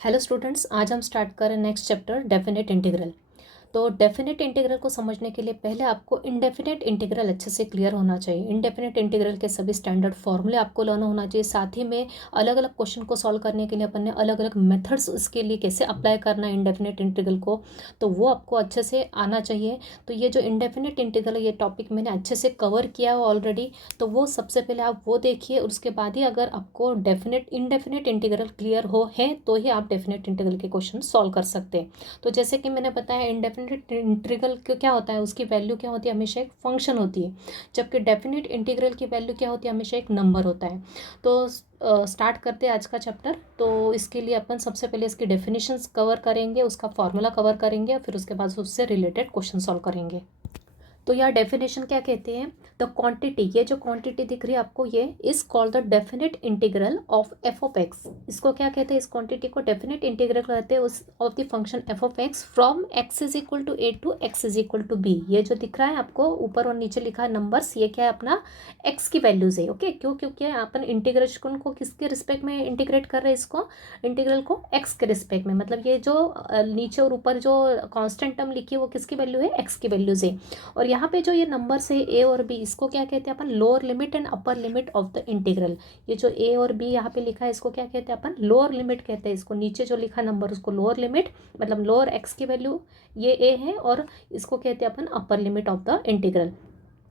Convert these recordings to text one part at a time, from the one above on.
Hello students, आज हम start कर रहे हैं नेक्स्ट चैप्टर डेफिनेट इंटीग्रल। तो डेफिनेट इंटीग्रल को समझने के लिए पहले आपको इनडेफिनेट इंटीग्रल अच्छे से क्लियर होना चाहिए। इनडेफिनेट इंटीग्रल के सभी स्टैंडर्ड फॉर्मूले आपको लर्न होना चाहिए। साथ ही में अलग अलग क्वेश्चन को सॉल्व करने के लिए अपन ने अलग अलग मेथड्स इसके लिए कैसे अप्लाई करना है इंडेफिनेट इंटीग्रल को, तो वो आपको अच्छे से आना चाहिए। तो ये जो इंडेफिनेट इंटीग्रल ये टॉपिक मैंने अच्छे से कवर किया है ऑलरेडी, तो वो सबसे पहले आप वो देखिए। उसके बाद ही अगर आपको डेफिनेट इनडेफिनेट इंटीग्रल क्लियर हो है तो ही आप डेफिनेट इंटीग्रल के क्वेश्चन सॉल्व कर सकते हैं। तो जैसे कि मैंने बताया इंडेफिनेट इंटीग्रल क्या होता है, उसकी वैल्यू क्या होती है, हमेशा एक फंक्शन होती है। जबकि डेफिनेट इंटीग्रल की वैल्यू क्या होती है, हमेशा एक नंबर होता है। तो स्टार्ट करते हैं आज का चैप्टर। तो इसके लिए अपन सबसे पहले इसकी डेफिनेशंस कवर करेंगे, उसका फॉर्मूला कवर करेंगे और फिर उसके बाद उससे रिलेटेड क्वेश्चन सॉल्व करेंगे। तो यार डेफिनेशन क्या कहते हैं, द क्वांटिटी, ये जो क्वांटिटी दिख रही है आपको, ये is called the definite integral of F of x. इसको क्या कहते हैं, इस क्वांटिटी को डेफिनेट इंटीग्रल कहते हैं उस of the function f of x from x is equal to a to x is equal to b. ये जो दिख रहा है आपको ऊपर और नीचे लिखा है नंबर्स, ये क्या है, अपना एक्स की वैल्यूज है। ओके, क्यों, क्योंकि अपन इंटीग्रेशन को किसके रिस्पेक्ट में इंटीग्रेट कर रहे हैं, इसको इंटीग्रल को एक्स के रिस्पेक्ट में। मतलब ये जो नीचे और ऊपर जो कांस्टेंट टर्म लिखी है वो किसकी वैल्यू है, एक्स की वैल्यूज है। और यहाँ पे जो ये नंबर्स है ए और बी, इसको क्या कहते हैं अपन, lower limit and upper limit of the integral. ये जो ए और बी यहाँ पे लिखा है इसको क्या कहते हैं अपन, लोअर लिमिट कहते हैं इसको। नीचे जो लिखा नंबर उसको लोअर लिमिट, मतलब लोअर एक्स की वैल्यू ये ए है, और इसको कहते हैं अपन upper limit of the integral.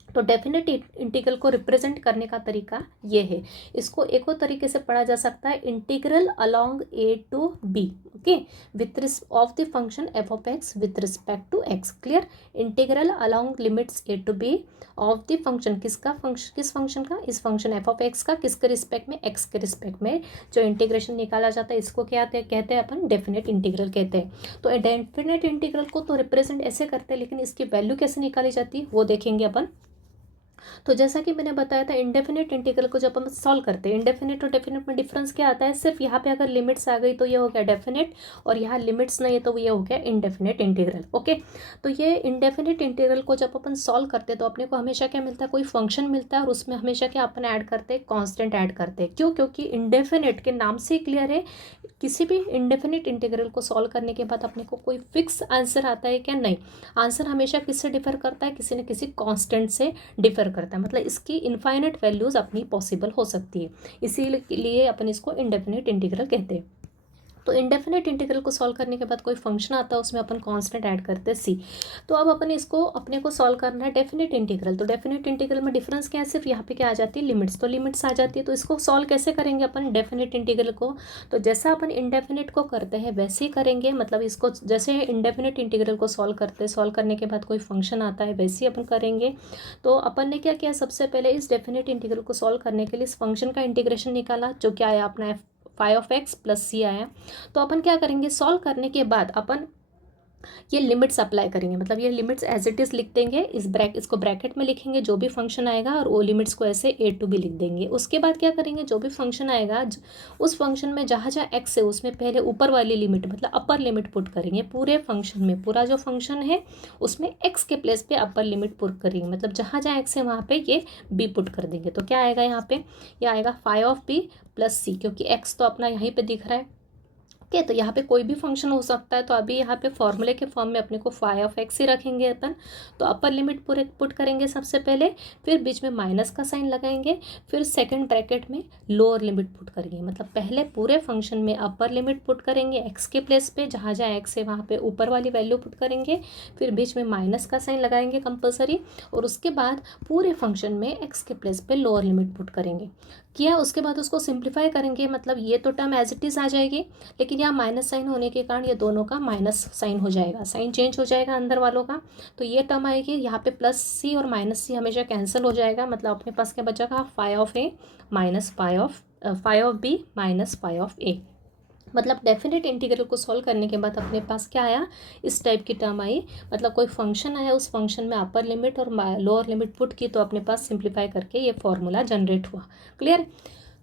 तो डेफिनेट इंटीग्रल को रिप्रेजेंट करने का तरीका ये है। इसको एक और तरीके से पढ़ा जा सकता है, integral along a to b, okay, with of the function f of x with respect to x. Clear, integral along limits a to b of the function, किसका फंक्शन, किस फंक्शन का, इस फंक्शन एफ ऑफ एक्स का, किसके respect में, x के respect में जो इंटीग्रेशन निकाला जाता है इसको क्या कहते हैं अपन, डेफिनेट इंटीग्रल कहते हैं। तो डेफिनेट इंटीग्रल को तो रिप्रेजेंट ऐसे करते हैं, लेकिन इसकी वैल्यू कैसे निकाली जाती है वो देखेंगे अपन। तो जैसा कि मैंने बताया था, इंडेफिनेट इंटीग्रल को जब हम सॉल्व करते हैं, इंडेफिनेट और डेफिनेट में डिफरेंस क्या आता है, सिर्फ यहाँ पे अगर लिमिट्स आ गई तो ये हो गया डेफिनेट, और यहाँ लिमिट्स नहीं है तो ये हो गया इंडेफिनेट इंटीग्रल। ओके, तो ये इंडेफिनेट इंटीग्रल को जब अपन सॉल्व करते हैं तो अपने को हमेशा क्या मिलता है, कोई फंक्शन मिलता है, और उसमें हमेशा क्या अपन ऐड करते हैं, कॉन्स्टेंट ऐड करते हैं। क्यों, क्योंकि इंडेफिनेट के नाम से क्लियर है, किसी भी इंडेफिनेट इंटीग्रल को सॉल्व करने के बाद अपने को कोई फिक्स आंसर आता है क्या, नहीं। आंसर हमेशा किससे डिफर करता है, किसी न किसी कांस्टेंट से डिफर करता है। मतलब इसकी इनफाइनाइट वैल्यूज अपनी पॉसिबल हो सकती है, इसीलिए अपन इसको इंडेफिनेट इंटीग्रल कहते हैं। तो इंडेफिनेट इंटीग्रल को सॉल्व करने के बाद कोई फंक्शन आता है, उसमें अपन कांस्टेंट ऐड करते हैं सी। तो अब अपन इसको अपने को सॉल्व करना है डेफिनेट इंटीग्रल। तो डेफिनेट इंटीग्रल में डिफरेंस क्या है, सिर्फ यहाँ पे क्या आ जाती है, लिमिट्स। तो लिमिट्स आ जाती है, तो इसको सॉल्व कैसे करेंगे अपन डेफिनेट इंटीग्रल को, तो जैसा अपन इंडेफिनेट को करते हैं वैसे ही करेंगे। मतलब इसको जैसे इंडेफिनेट इंटीग्रल को सॉल्व करते हैं, सॉल्व करने के बाद कोई फंक्शन आता है वैसे ही अपन करेंगे। तो अपन ने क्या किया, सबसे पहले इस डेफिनेट इंटीग्रल को सॉल्व करने के लिए इस फंक्शन का इंटीग्रेशन निकाला, जो क्या आया अपना फाई ऑफ एक्स प्लस सी आया। तो अपन क्या करेंगे, सॉल्व करने के बाद अपन ये लिमिट्स अप्लाई करेंगे। मतलब ये लिमिट्स एज इट इज लिख देंगे, इसको ब्रैकेट में लिखेंगे जो भी फंक्शन आएगा, और वो लिमिट्स को ऐसे ए टू बी लिख देंगे। उसके बाद क्या करेंगे, जो भी फंक्शन आएगा उस फंक्शन में जहाँ जहाँ एक्स है उसमें पहले ऊपर वाली लिमिट, मतलब अपर लिमिट पुट करेंगे। पूरे फंक्शन में, पूरा जो फंक्शन है उसमें एक्स के प्लेस पे अपर लिमिट पुट करेंगे। मतलब जहाँ जहाँ एक्स है वहाँ पे ये बी पुट कर देंगे। तो क्या आएगा यहाँ पे, ये आएगा फाई ऑफ बी प्लस सी, क्योंकि एक्स तो अपना यहीं पे दिख रहा है। ओके, तो यहाँ पे कोई भी फंक्शन हो सकता है। तो अभी यहाँ पे फॉर्मूले के फॉर्म में अपने को फाई ऑफ एक्स ही रखेंगे अपन। तो अपर लिमिट पूरे पुट करेंगे सबसे पहले, फिर बीच में माइनस का साइन लगाएंगे, फिर सेकंड ब्रैकेट में लोअर लिमिट पुट करेंगे। मतलब पहले पूरे फंक्शन में अपर लिमिट पुट करेंगे एक्स के प्लेस पे, जहाँ जहाँ एक्स है वहाँ पे ऊपर वाली वैल्यू पुट करेंगे, फिर बीच में माइनस का साइन लगाएंगे कंपलसरी, और उसके बाद पूरे फंक्शन में एक्स के प्लेस पे लोअर लिमिट पुट करेंगे। किया, उसके बाद उसको सिंप्लीफाई करेंगे। मतलब ये तो टर्म एज इट इज़ आ जाएगी, लेकिन यहाँ माइनस साइन होने के कारण ये दोनों का माइनस साइन हो जाएगा, साइन चेंज हो जाएगा अंदर वालों का। तो ये टर्म आएगी, यहाँ पे प्लस सी और माइनस सी हमेशा कैंसिल हो जाएगा। मतलब अपने पास क्या बचेगा, phi of a minus phi of b minus phi of a. मतलब डेफिनेट इंटीग्रल को सॉल्व करने के बाद अपने पास क्या आया, इस टाइप की टर्म आई। मतलब कोई फंक्शन आया, उस फंक्शन में अपर लिमिट और लोअर लिमिट पुट की, तो अपने पास सिंप्लीफाई करके ये फॉर्मूला जनरेट हुआ। क्लियर।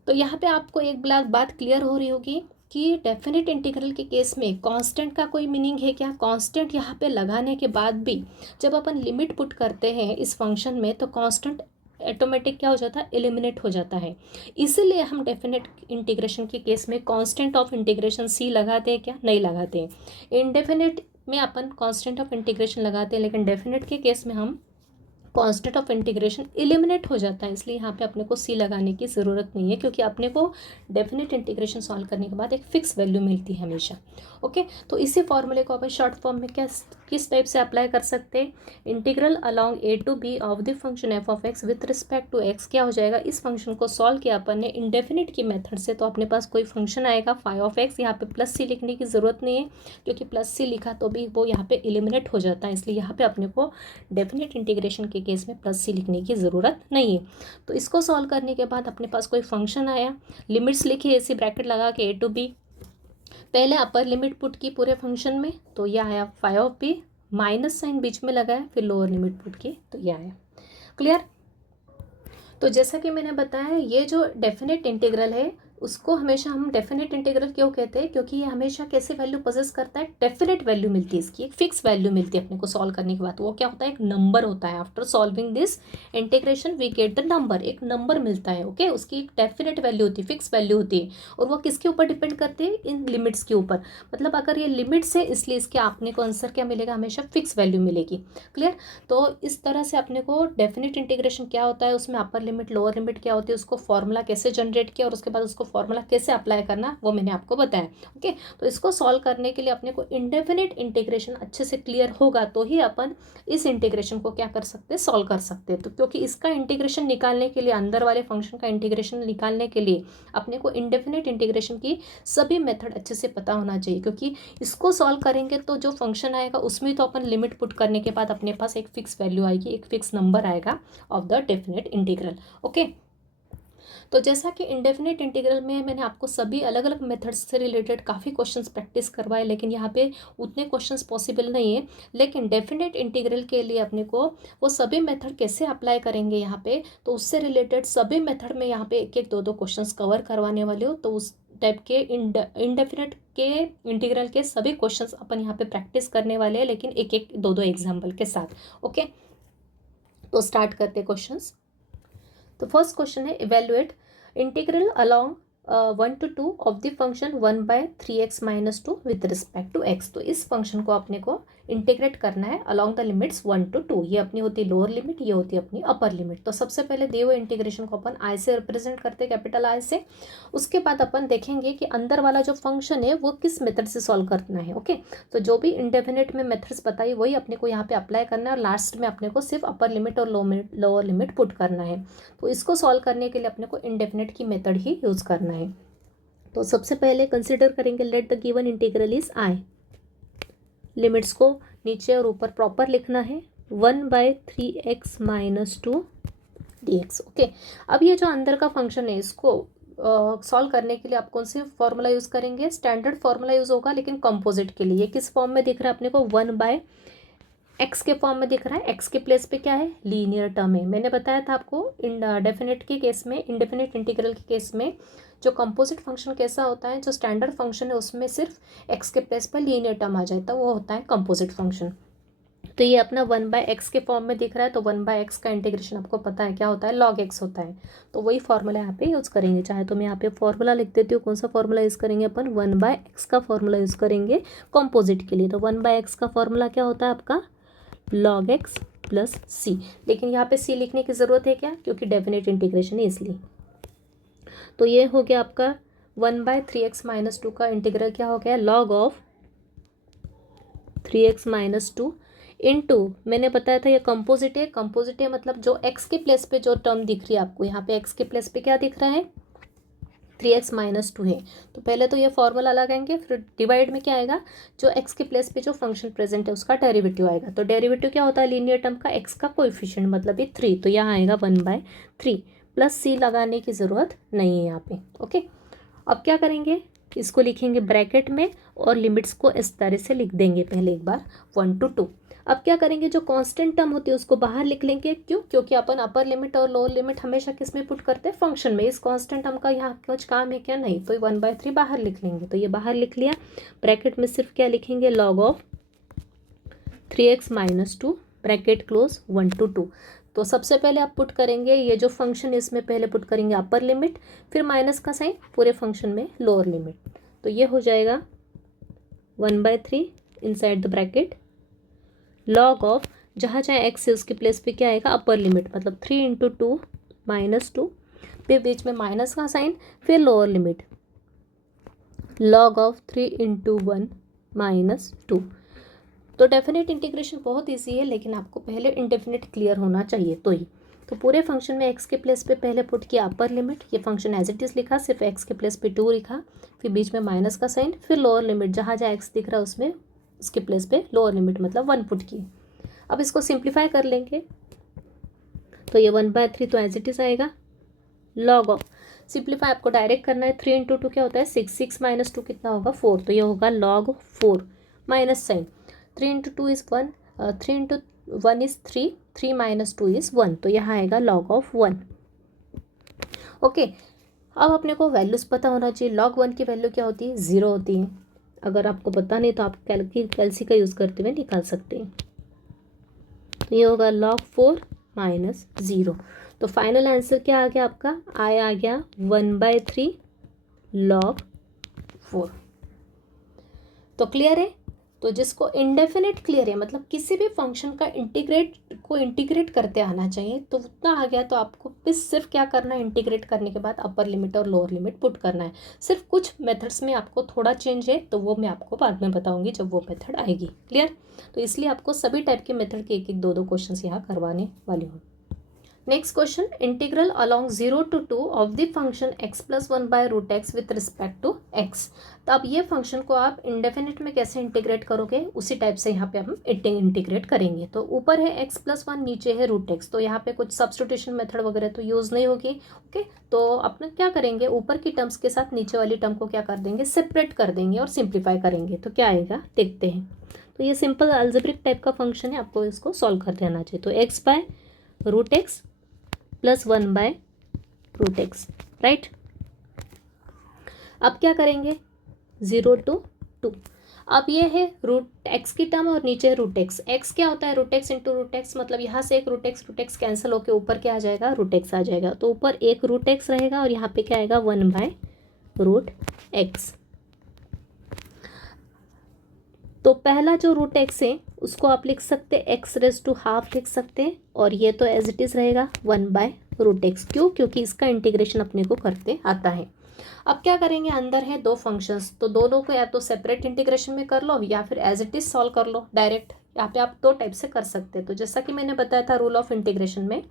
तो यहाँ पे आपको एक बात क्लियर हो रही होगी कि डेफिनेट इंटीग्रल के केस में कांस्टेंट का कोई मीनिंग है क्या। कांस्टेंट यहाँ पे लगाने के बाद भी जब अपन लिमिट पुट करते हैं इस फंक्शन में, तो कांस्टेंट ऑटोमेटिक क्या हो जाता है, एलिमिनेट हो जाता है। इसीलिए हम डेफिनेट इंटीग्रेशन के केस में कांस्टेंट ऑफ इंटीग्रेशन सी लगाते हैं क्या, नहीं लगाते हैं। इंडेफिनेट में अपन कांस्टेंट ऑफ इंटीग्रेशन लगाते हैं, लेकिन डेफिनेट के केस में हम कांस्टेंट ऑफ इंटीग्रेशन एलिमिनेट हो जाता है, इसलिए यहाँ पे अपने को सी लगाने की ज़रूरत नहीं है, क्योंकि अपने को डेफिनेट इंटीग्रेशन सॉल्व करने के बाद एक फिक्स वैल्यू मिलती है हमेशा। ओके, तो इसी फॉर्मूले को अपन शॉर्ट फॉर्म में क्या किस टाइप से अप्लाई कर सकते हैं, integral along a to b of the function f of x with respect to x क्या हो जाएगा, इस फंक्शन को सॉल्व किया अपन ने इंडेफिनिट की मेथड से, तो अपने पास कोई फंक्शन आएगा फाई ऑफ एक्स, यहाँ पे प्लस सी लिखने की ज़रूरत नहीं है, क्योंकि प्लस सी लिखा तो भी वो यहाँ पे एलिमिनेट हो जाता है, इसलिए यहाँ पे अपने को डेफिनेट इंटीग्रेशन के केस में प्लस सी लिखने की ज़रूरत नहीं है। तो इसको सॉल्व करने के बाद अपने पास कोई फंक्शन आया, लिमिट्स लिखी ऐसी ब्रैकेट लगा के ए टू बी, पहले अपर लिमिट पुट की पूरे फंक्शन में, तो यह आया phi of b, minus sign बीच में लगाया, फिर लोअर लिमिट पुट की, तो यह आया। क्लियर। तो जैसा कि मैंने बताया, ये जो डेफिनेट इंटीग्रल है उसको हमेशा हम डेफिनेट इंटीग्रल क्यों कहते हैं, क्योंकि ये हमेशा कैसे वैल्यू पोजेस करता है, डेफिनेट वैल्यू मिलती है इसकी, एक फिक्स वैल्यू मिलती है अपने को सॉल्व करने के बाद, वो क्या होता है, एक नंबर होता है। After solving this integration we get the number, एक नंबर मिलता है। ओके, उसकी एक डेफिनेट वैल्यू होती है, फिक्स वैल्यू होती है, और वो किसके ऊपर डिपेंड करती है, इन लिमिट्स के ऊपर। मतलब अगर ये लिमिट्स है, इसलिए इसके आपने को आंसर क्या मिलेगा, हमेशा फिक्स वैल्यू मिलेगी। क्लियर। तो इस तरह से अपने को डेफिनेट इंटीग्रेशन क्या होता है, उसमें अपर लिमिट लोअर लिमिट क्या होती है, उसको फॉर्मूला कैसे जनरेट किया और उसके बाद उसको फॉर्मूला कैसे अप्लाई करना, वो मैंने आपको बताया। ओके, तो इसको सॉल्व करने के लिए अपने को इंडेफिनिट इंटीग्रेशन अच्छे से क्लियर होगा, तो ही अपन इस इंटीग्रेशन को क्या कर सकते हैं, सॉल्व कर सकते हैं। तो क्योंकि इसका इंटीग्रेशन निकालने के लिए, अंदर वाले फंक्शन का इंटीग्रेशन निकालने के लिए अपने को इंडेफिनिट इंटीग्रेशन की सभी मेथड अच्छे से पता होना चाहिए, क्योंकि इसको सॉल्व करेंगे तो जो फंक्शन आएगा उसमें तो अपन लिमिट पुट करने के बाद अपने पास एक फिक्स वैल्यू आएगी, एक फिक्स नंबर आएगा of the definite integral. Okay, तो जैसा कि इंडेफिनेट इंटीग्रल में मैंने आपको सभी अलग अलग मेथड्स से रिलेटेड काफ़ी क्वेश्चंस प्रैक्टिस करवाए, लेकिन यहाँ पे उतने क्वेश्चंस पॉसिबल नहीं है। लेकिन डेफिनेट इंटीग्रल के लिए अपने को वो सभी मेथड कैसे अप्लाई करेंगे यहाँ पे, तो उससे रिलेटेड सभी मेथड में यहाँ पे एक एक दो दो क्वेश्चंस कवर करवाने वाले हो। तो उस टाइप के इंडेफिनेट के इंटीग्रल के सभी क्वेश्चंस अपन यहाँ पे प्रैक्टिस करने वाले हैं, लेकिन एक एक दो दो एग्जाम्पल के साथ। ओके, तो स्टार्ट करते क्वेश्चंस। तो फर्स्ट क्वेश्चन है, evaluate integral along 1 to 2 of the function 1/3x-2 with respect to x। तो इस फंक्शन को अपने को इंटीग्रेट करना है अलॉन्ग द लिमिट्स 1 to 2। ये अपनी होती है लोअर लिमिट, ये होती है अपनी अपर लिमिट। तो सबसे पहले दिए हुए इंटीग्रेशन को अपन आई से रिप्रेजेंट करते हैं, कैपिटल आई से। उसके बाद अपन देखेंगे कि अंदर वाला जो फंक्शन है वो किस मेथड से सॉल्व करना है। ओके, तो जो भी इंडेफिनेट में मेथड्स बताई वही अपने को यहाँ पे अप्लाई करना है, और लास्ट में अपने को सिर्फ अपर लिमिट और लोअर लिमिट पुट करना है। तो इसको सॉल्व करने के लिए अपने को इंडेफिनेट की मेथड ही यूज़ करना है। तो सबसे पहले कंसिडर करेंगे, let the given integral is I. Limits को नीचे और ऊपर प्रॉपर लिखना है, 1/3x-2 dx। ओके, अब ये जो अंदर का फंक्शन है इसको सॉल्व करने के लिए आप कौन से फॉर्मूला यूज़ करेंगे, स्टैंडर्ड फॉर्मूला यूज़ होगा, लेकिन कंपोजिट के लिए। किस फॉर्म में दिख रहा है अपने को, 1/x के फॉर्म में दिख रहा है। x के प्लेस पे क्या है, लीनियर टर्म है। मैंने बताया था आपको डेफिनेट के केस में, इंडेफिनेट इंटीग्रल के केस में जो कंपोजिट फंक्शन कैसा होता है, जो स्टैंडर्ड फंक्शन है उसमें सिर्फ x के प्लेस पर लीनियर टर्म आ जाता है, वो होता है कंपोजिट फंक्शन। तो ये अपना 1/x के फॉर्म में दिख रहा है, तो 1/x का इंटीग्रेशन आपको पता है क्या होता है, log x होता है। तो वही फॉर्मूला यहाँ पे यूज़ करेंगे। चाहे तो मैं यहाँ पे फॉर्मूला लिख देती हूँ, कौन सा फॉर्मूला यूज़ करेंगे अपन, 1/x का फॉर्मूला यूज़ करेंगे कंपोजिट के लिए। तो 1/x का फॉर्मूला क्या होता है आपका, log x प्लस c। लेकिन यहाँ पे c लिखने की ज़रूरत है क्या, क्योंकि डेफिनेट इंटीग्रेशन है इसलिए। तो ये हो गया आपका 1/3x-2 का इंटीग्रल क्या हो गया, log ऑफ 3x-2 इनटू, मैंने बताया था ये कंपोजिट है। कंपोजिट है मतलब जो x के प्लेस पे जो टर्म दिख रही है आपको, यहाँ पे x के प्लेस पे क्या दिख रहा है, 3x-2 है। तो पहले तो ये फॉर्मूला लगाएंगे, फिर डिवाइड में क्या आएगा, जो x के प्लेस पे जो फंक्शन प्रेजेंट है उसका डेरिवेटिव आएगा। तो डेरिवेटिव क्या होता है, लीनियर टर्म का x का कोएफिशिएंट, मतलब ये 3, तो यहाँ आएगा 1/3 प्लस c लगाने की ज़रूरत नहीं है यहाँ पे। ओके, अब क्या करेंगे, इसको लिखेंगे ब्रैकेट में और लिमिट्स को इस तरह से लिख देंगे पहले एक बार 1 to 2। अब क्या करेंगे, जो कांस्टेंट टर्म होती है उसको बाहर लिख लेंगे। क्यों, क्योंकि अपन अपर लिमिट और लोअर लिमिट हमेशा किस में पुट करते हैं, फंक्शन में। इस कांस्टेंट टर्म का यहाँ कुछ काम है क्या, नहीं, तो 1/3 बाहर लिख लेंगे। तो ये बाहर लिख लिया, ब्रैकेट में सिर्फ क्या लिखेंगे, log of 3x-2 bracket close 1 to 2। तो सबसे पहले आप पुट करेंगे ये जो फंक्शन इसमें पहले पुट करेंगे अपर लिमिट, फिर माइनस का साइन पूरे फंक्शन में लोअर लिमिट। तो ये हो जाएगा 1/3 inside the bracket log of, जहाँ चाहे एक्स है उसके प्लेस पे क्या आएगा अपर लिमिट, मतलब 3 × 2 -2, फिर बीच में माइनस का साइन, फिर लोअर लिमिट लॉग ऑफ 3 × 1 -2। तो डेफिनेट इंटीग्रेशन बहुत इजी है, लेकिन आपको पहले इंडेफिनिट क्लियर होना चाहिए तो ही। तो पूरे फंक्शन में एक्स के प्लेस पे पहले पुट किया अपर लिमिट, ये फंक्शन एज इट इज़ लिखा, सिर्फ एक्स के प्लेस पे 2 लिखा, फिर बीच में माइनस का साइन, फिर लोअर लिमिट जहाँ जहाँ एक्स दिख रहा है उसमें उसके प्लेस पे लोअर लिमिट मतलब 1 पुट किए। अब इसको सिंप्लीफाई कर लेंगे तो ये 1/3 तो एज इट इज़ आएगा। लॉग ऑफ सिंप्लीफाई आपको डायरेक्ट करना है, 3 × 2 क्या होता है 6, 6 - 2 कितना होगा 4, तो ये होगा log 4 minus sine 3 × 2 is 1, 3 × 1 is 3, 3 - 2 is 1, तो यहाँ आएगा log ऑफ 1। ओके, अब अपने को वैल्यूज़ पता होना चाहिए। log 1 की वैल्यू क्या होती है 0 होती है। अगर आपको पता नहीं तो आप कैल्सी का यूज़ करते हुए निकाल सकते हैं। तो ये होगा log 4 - 0। तो फाइनल आंसर क्या आ गया आपका, आ गया 1/3 log 4। तो क्लियर है। तो जिसको इंडेफिनिट क्लियर है, मतलब किसी भी फंक्शन का इंटीग्रेट करते आना चाहिए, तो उतना आ गया तो आपको बस सिर्फ क्या करना है, इंटीग्रेट करने के बाद अपर लिमिट और लोअर लिमिट पुट करना है। सिर्फ कुछ मेथड्स में आपको थोड़ा चेंज है, तो वो मैं आपको बाद में बताऊंगी जब वो मेथड आएगी। क्लियर। तो इसलिए आपको सभी टाइप के मेथड के 1-1 2-2 क्वेश्चन यहाँ करवाने वाली हूँ। Next question, integral along 0 to 2 of the function x + 1/√x with respect to x। तो अब ये फंक्शन को आप इंडेफिनिट में कैसे इंटीग्रेट करोगे, उसी टाइप से यहाँ पे हम इंटीग्रेट करेंगे। तो ऊपर है x + 1, नीचे है √x, तो यहाँ पे कुछ सब्स्टिट्यूशन मेथड वगैरह तो यूज़ नहीं होगी। ओके, तो अपने क्या करेंगे, ऊपर की टर्म्स के साथ नीचे वाली टर्म को क्या कर देंगे, सेपरेट कर देंगे और सिंप्लीफाई करेंगे। तो क्या आएगा देखते हैं। तो ये सिंपल अलजेब्रिक टाइप का फंक्शन है, आपको इसको सॉल्व कर देना चाहिए। तो x/√x + 1/√x, राइट। अब क्या करेंगे 0 to 2। अब ये है √x की टर्म और नीचे √x। x क्या होता है √x × √x, मतलब यहाँ से एक √x कैंसिल होके ऊपर क्या आ जाएगा √x आ जाएगा। तो ऊपर एक √x रहेगा और यहाँ पे क्या आएगा 1/√x। तो पहला जो √x है उसको आप लिख सकते हैं x⁻½ लिख सकते हैं, और ये तो एज इट इज़ रहेगा 1/√x। क्यों, क्योंकि इसका इंटीग्रेशन अपने को करते आता है। अब क्या करेंगे, अंदर है दो फंक्शंस, तो दोनों को या तो सेपरेट इंटीग्रेशन में कर लो या फिर एज इट इज़ सॉल्व कर लो डायरेक्ट। यहाँ पे आप दो टाइप से कर सकते हैं। तो जैसा कि मैंने बताया था रूल ऑफ इंटीग्रेशन में,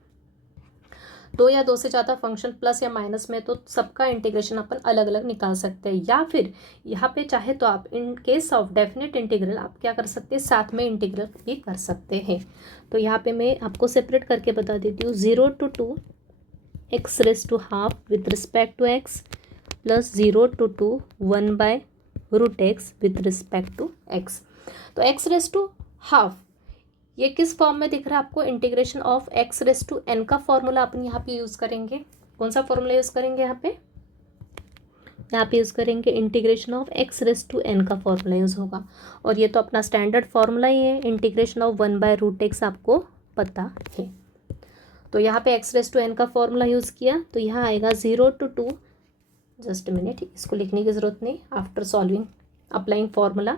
2 या 2 से ज़्यादा फंक्शन प्लस या माइनस में तो सबका इंटीग्रेशन अपन अलग अलग निकाल सकते हैं, या फिर यहाँ पे चाहे तो आप in case of definite integral आप क्या कर सकते हैं, साथ में इंटीग्रल भी कर सकते हैं। तो यहाँ पे मैं आपको सेपरेट करके बता देती हूँ। 0 to 2 x⁻² with respect to x plus 0 to 2 1/√x with respect to x। तो x⁻² ये किस फॉर्म में दिख रहा है आपको, इंटीग्रेशन ऑफ x⁻n का फॉर्मूला अपन यहाँ पे यूज़ करेंगे। कौन सा फॉर्मूला यूज़ करेंगे यहाँ पे यूज़ करेंगे इंटीग्रेशन ऑफ x⁻n का फॉर्मूला यूज़ होगा। और ये तो अपना स्टैंडर्ड फॉर्मूला ही है, इंटीग्रेशन ऑफ 1/√x आपको पता है। तो यहाँ पे x⁻n का फॉर्मूला यूज़ किया, तो यहाँ आएगा 0 to 2, जस्ट मिनट इसको लिखने की ज़रूरत नहीं, after solving applying formula.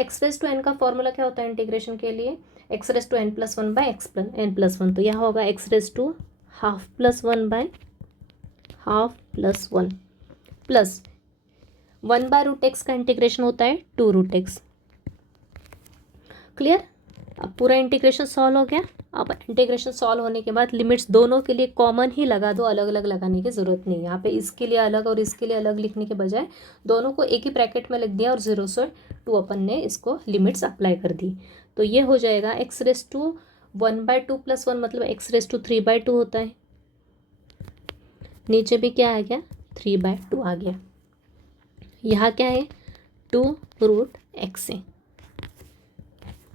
x⁻n का फॉर्मूला क्या होता है इंटीग्रेशन के लिए, x⁻n + 1/(x+n+1), तो यहाँ होगा x⁻² + 1/2 + 1 प्लस 1/√x का इंटीग्रेशन होता है 2√x। क्लियर। अब पूरा इंटीग्रेशन सॉल्व हो गया। अब इंटीग्रेशन सॉल्व होने के बाद लिमिट्स दोनों के लिए कॉमन ही लगा दो, अलग अलग लगाने की ज़रूरत नहीं है। यहाँ पे इसके लिए अलग और इसके लिए अलग लिखने के बजाय दोनों को एक ही ब्रैकेट में लिख दिया और 0 से 2 अपन ने इसको लिमिट्स अप्लाई कर दी। तो ये हो जाएगा x⁻1/2 + 1 मतलब x⁻3/2 होता है। नीचे भी क्या आ गया 3/2 आ गया। यहाँ क्या है 2√x है।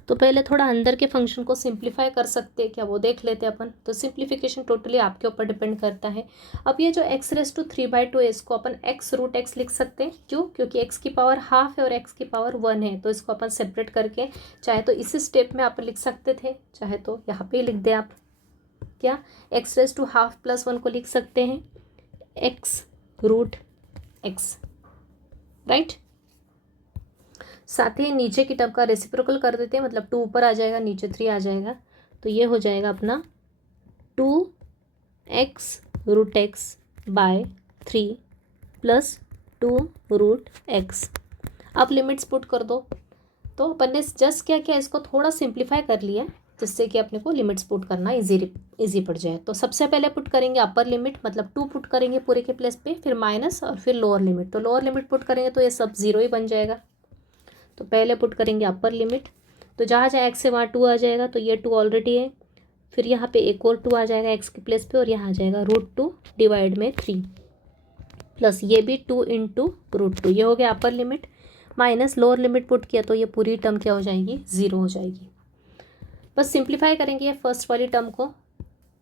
तो पहले थोड़ा अंदर के फंक्शन को सिंप्लीफाई कर सकते हैं क्या, वो देख लेते हैं अपन। तो सिंप्लीफिकेशन टोटली आपके ऊपर डिपेंड करता है। अब ये जो x⁻3/2 है इसको अपन x√x लिख सकते हैं। क्यों, क्योंकि x की पावर ½ है और x की पावर 1 है, तो इसको अपन सेपरेट करके चाहे तो इसी स्टेप में आप लिख सकते थे, चाहे तो यहाँ पे लिख दे आप। क्या x raise to half plus one को लिख सकते हैं एक्स रूट एक्स, राइट। साथ ही नीचे की टर्म का रेसिप्रोकल कर देते हैं, मतलब 2 ऊपर आ जाएगा, नीचे 3 आ जाएगा, तो ये हो जाएगा अपना 2x root x by 3 plus 2 root x. अब लिमिट्स पुट कर दो। तो अपन ने जस्ट क्या किया, इसको थोड़ा सिंप्लीफाई कर लिया जिससे कि अपने को लिमिट्स पुट करना इजी पड़ जाए। तो सबसे पहले पुट करेंगे अपर लिमिट, मतलब 2 पुट करेंगे पूरे के प्लेस पे, फिर माइनस और फिर लोअर लिमिट। तो लोअर लिमिट पुट करेंगे तो ये सब 0 ही बन जाएगा। तो पहले पुट करेंगे अपर लिमिट, तो जहाँ जहाँ एक्स से वहाँ 2 आ जाएगा, तो ये 2 ऑलरेडी है। फिर यहाँ पे एक और 2 आ जाएगा एक्स के प्लेस पे, और यहाँ आ जाएगा √2 डिवाइड में 3 प्लस ये भी 2 इंटू √2। ये हो गया upper limit. Minus lower limit put किया तो ये पूरी टर्म क्या हो जाएगी, 0 हो जाएगी। बस सिंप्लीफाई करेंगे ये फर्स्ट वाली टर्म को,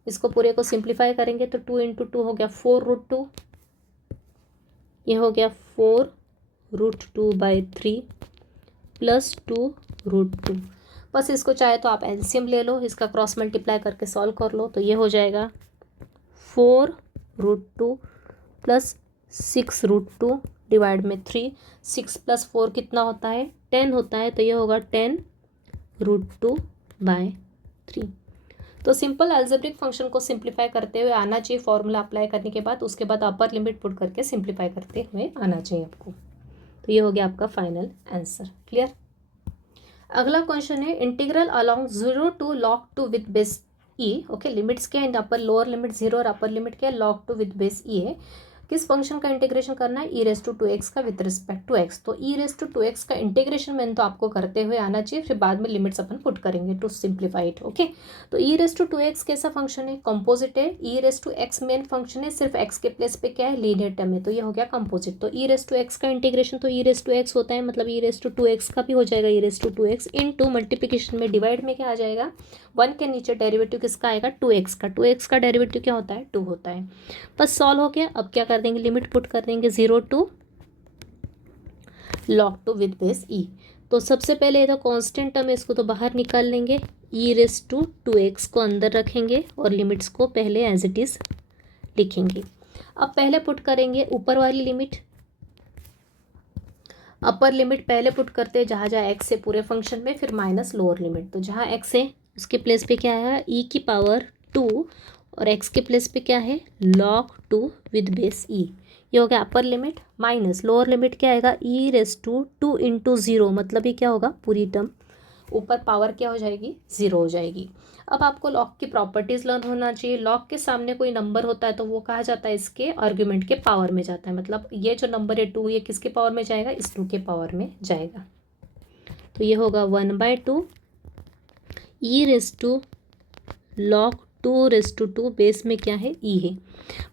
इसको पूरे को सिंप्लीफाई करेंगे तो 2 इंटू 2 हो गया 4√2, ये हो गया 4√2 बाई 3 प्लस 2√2। बस इसको चाहे तो आप एलसीएम ले लो, इसका क्रॉस मल्टीप्लाई करके सॉल्व कर लो, तो ये हो जाएगा 4√2 प्लस 6√2 डिवाइड में 3। 6 + 4 कितना होता है, 10 होता है, तो ये होगा 10√2 बाय 3। तो सिंपल अलजेब्रिक फंक्शन को सिंप्लीफाई करते हुए आना चाहिए फॉर्मूला अप्लाई करने के बाद, उसके बाद अपर लिमिट पुट करके सिंप्लीफाई करते हुए आना चाहिए आपको। तो ये हो गया आपका फाइनल आंसर। क्लियर। अगला क्वेश्चन है integral along 0 to log2 with base E. Okay, limits क्या है, अपर लोअर लिमिट 0 और अपर लिमिट क्या है log2 विद बेस ई है। किस फंक्शन का इंटीग्रेशन करना है, e⁻²x का विद रिस्पेक्ट टू x। तो e⁻² का इंटीग्रेशन मैंने तो आपको करते हुए आना चाहिए, फिर बाद में लिमिट्स अपन पुट करेंगे टू सिंप्लीफाई इट। ओके, तो e⁻² कैसा फंक्शन है, कंपोजिट है। e⁻x मेन फंक्शन है, सिर्फ x के प्लेस पे क्या है, लीनियर टर्म है, तो ये हो गया कंपोजिट। तो e⁻x का इंटीग्रेशन तो e⁻x होता है, मतलब e⁻² का भी हो जाएगा e⁻² इनटू मल्टीप्लिकेशन में डिवाइड में क्या आ जाएगा, 1 के नीचे डेरिवेटिव किसका आएगा, 2x का। 2x का डेरिवेटिव क्या होता है, 2 होता है। बस सॉल्व हो गया। अब क्या कर देंगे, लिमिट पुट कर देंगे 0 to log2 with base e। तो सबसे पहले ये तो कांस्टेंट टर्म है, इसको तो बाहर निकाल लेंगे, e⁻² को अंदर रखेंगे और लिमिट्स को पहले एज इट इज लिखेंगे। अब पहले पुट करेंगे ऊपर वाली लिमिट, अपर लिमिट पहले पुट करते हैं जहाँ जहाँ x है पूरे फंक्शन में, फिर माइनस लोअर लिमिट। तो जहाँ x है उसके प्लेस पे क्या है, e⁻², और x के प्लेस पे क्या है, log2 विद बेस e। ये हो गया upper limit. Minus lower limit क्या आएगा, e⁻² इंटू 0, मतलब ये क्या होगा, पूरी टर्म ऊपर पावर क्या हो जाएगी, 0 हो जाएगी। अब आपको लॉग की प्रॉपर्टीज़ लर्न होना चाहिए। लॉग के सामने कोई नंबर होता है तो वो कहा जाता है इसके आर्ग्यूमेंट के पावर में जाता है, मतलब ये जो नंबर है 2, ये किसके पावर में जाएगा, इस 2 के पावर में जाएगा। तो ये होगा 1/2 e⁻log2 बेस में क्या है, e है,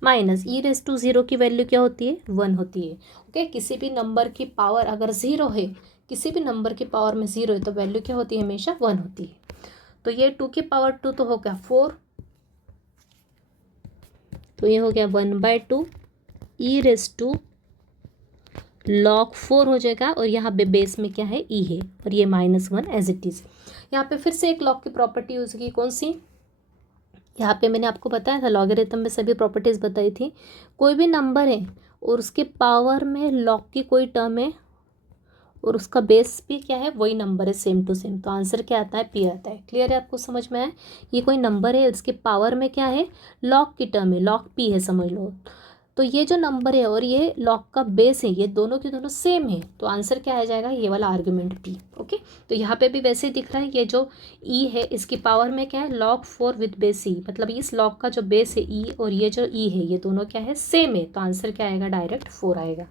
माइनस e⁻0 की वैल्यू क्या होती है, 1 होती है। ओके, किसी भी नंबर की पावर अगर 0 है, किसी भी नंबर की पावर में 0 है तो वैल्यू क्या होती है, हमेशा 1 होती है। तो ये 2 की पावर 2 तो हो गया 4, तो ये हो गया 1/2 e⁻log4 हो जाएगा, और यहाँ पे बेस में क्या है, e है, और ये -1 एज इट इज़। यहाँ पे फिर से एक लॉग की प्रॉपर्टी यूज़ की, कौन सी, यहाँ पे मैंने आपको बताया था लॉगरिथम में सभी प्रॉपर्टीज़ बताई थी। कोई भी नंबर है और उसके पावर में लॉग की कोई टर्म है और उसका बेस भी क्या है, वही नंबर है, सेम टू सेम, तो आंसर क्या आता है, पी आता है। क्लियर है, आपको समझ में आया। ये कोई नंबर है, उसके पावर में क्या है, लॉग की टर्म है, लॉग पी है समझ लो। तो ये जो नंबर है और ये लॉग का बेस है, ये दोनों के दोनों सेम है, तो आंसर क्या आ जाएगा, ये वाला आर्ग्यूमेंट पी। ओके, तो यहाँ पे भी वैसे ही दिख रहा है, ये जो ई है इसकी पावर में क्या है, log4 विद बेस ई, मतलब इस लॉग का जो बेस है ई और ये जो ई है, ये दोनों क्या है, सेम है, तो आंसर क्या आएगा, डायरेक्ट 4 आएगा।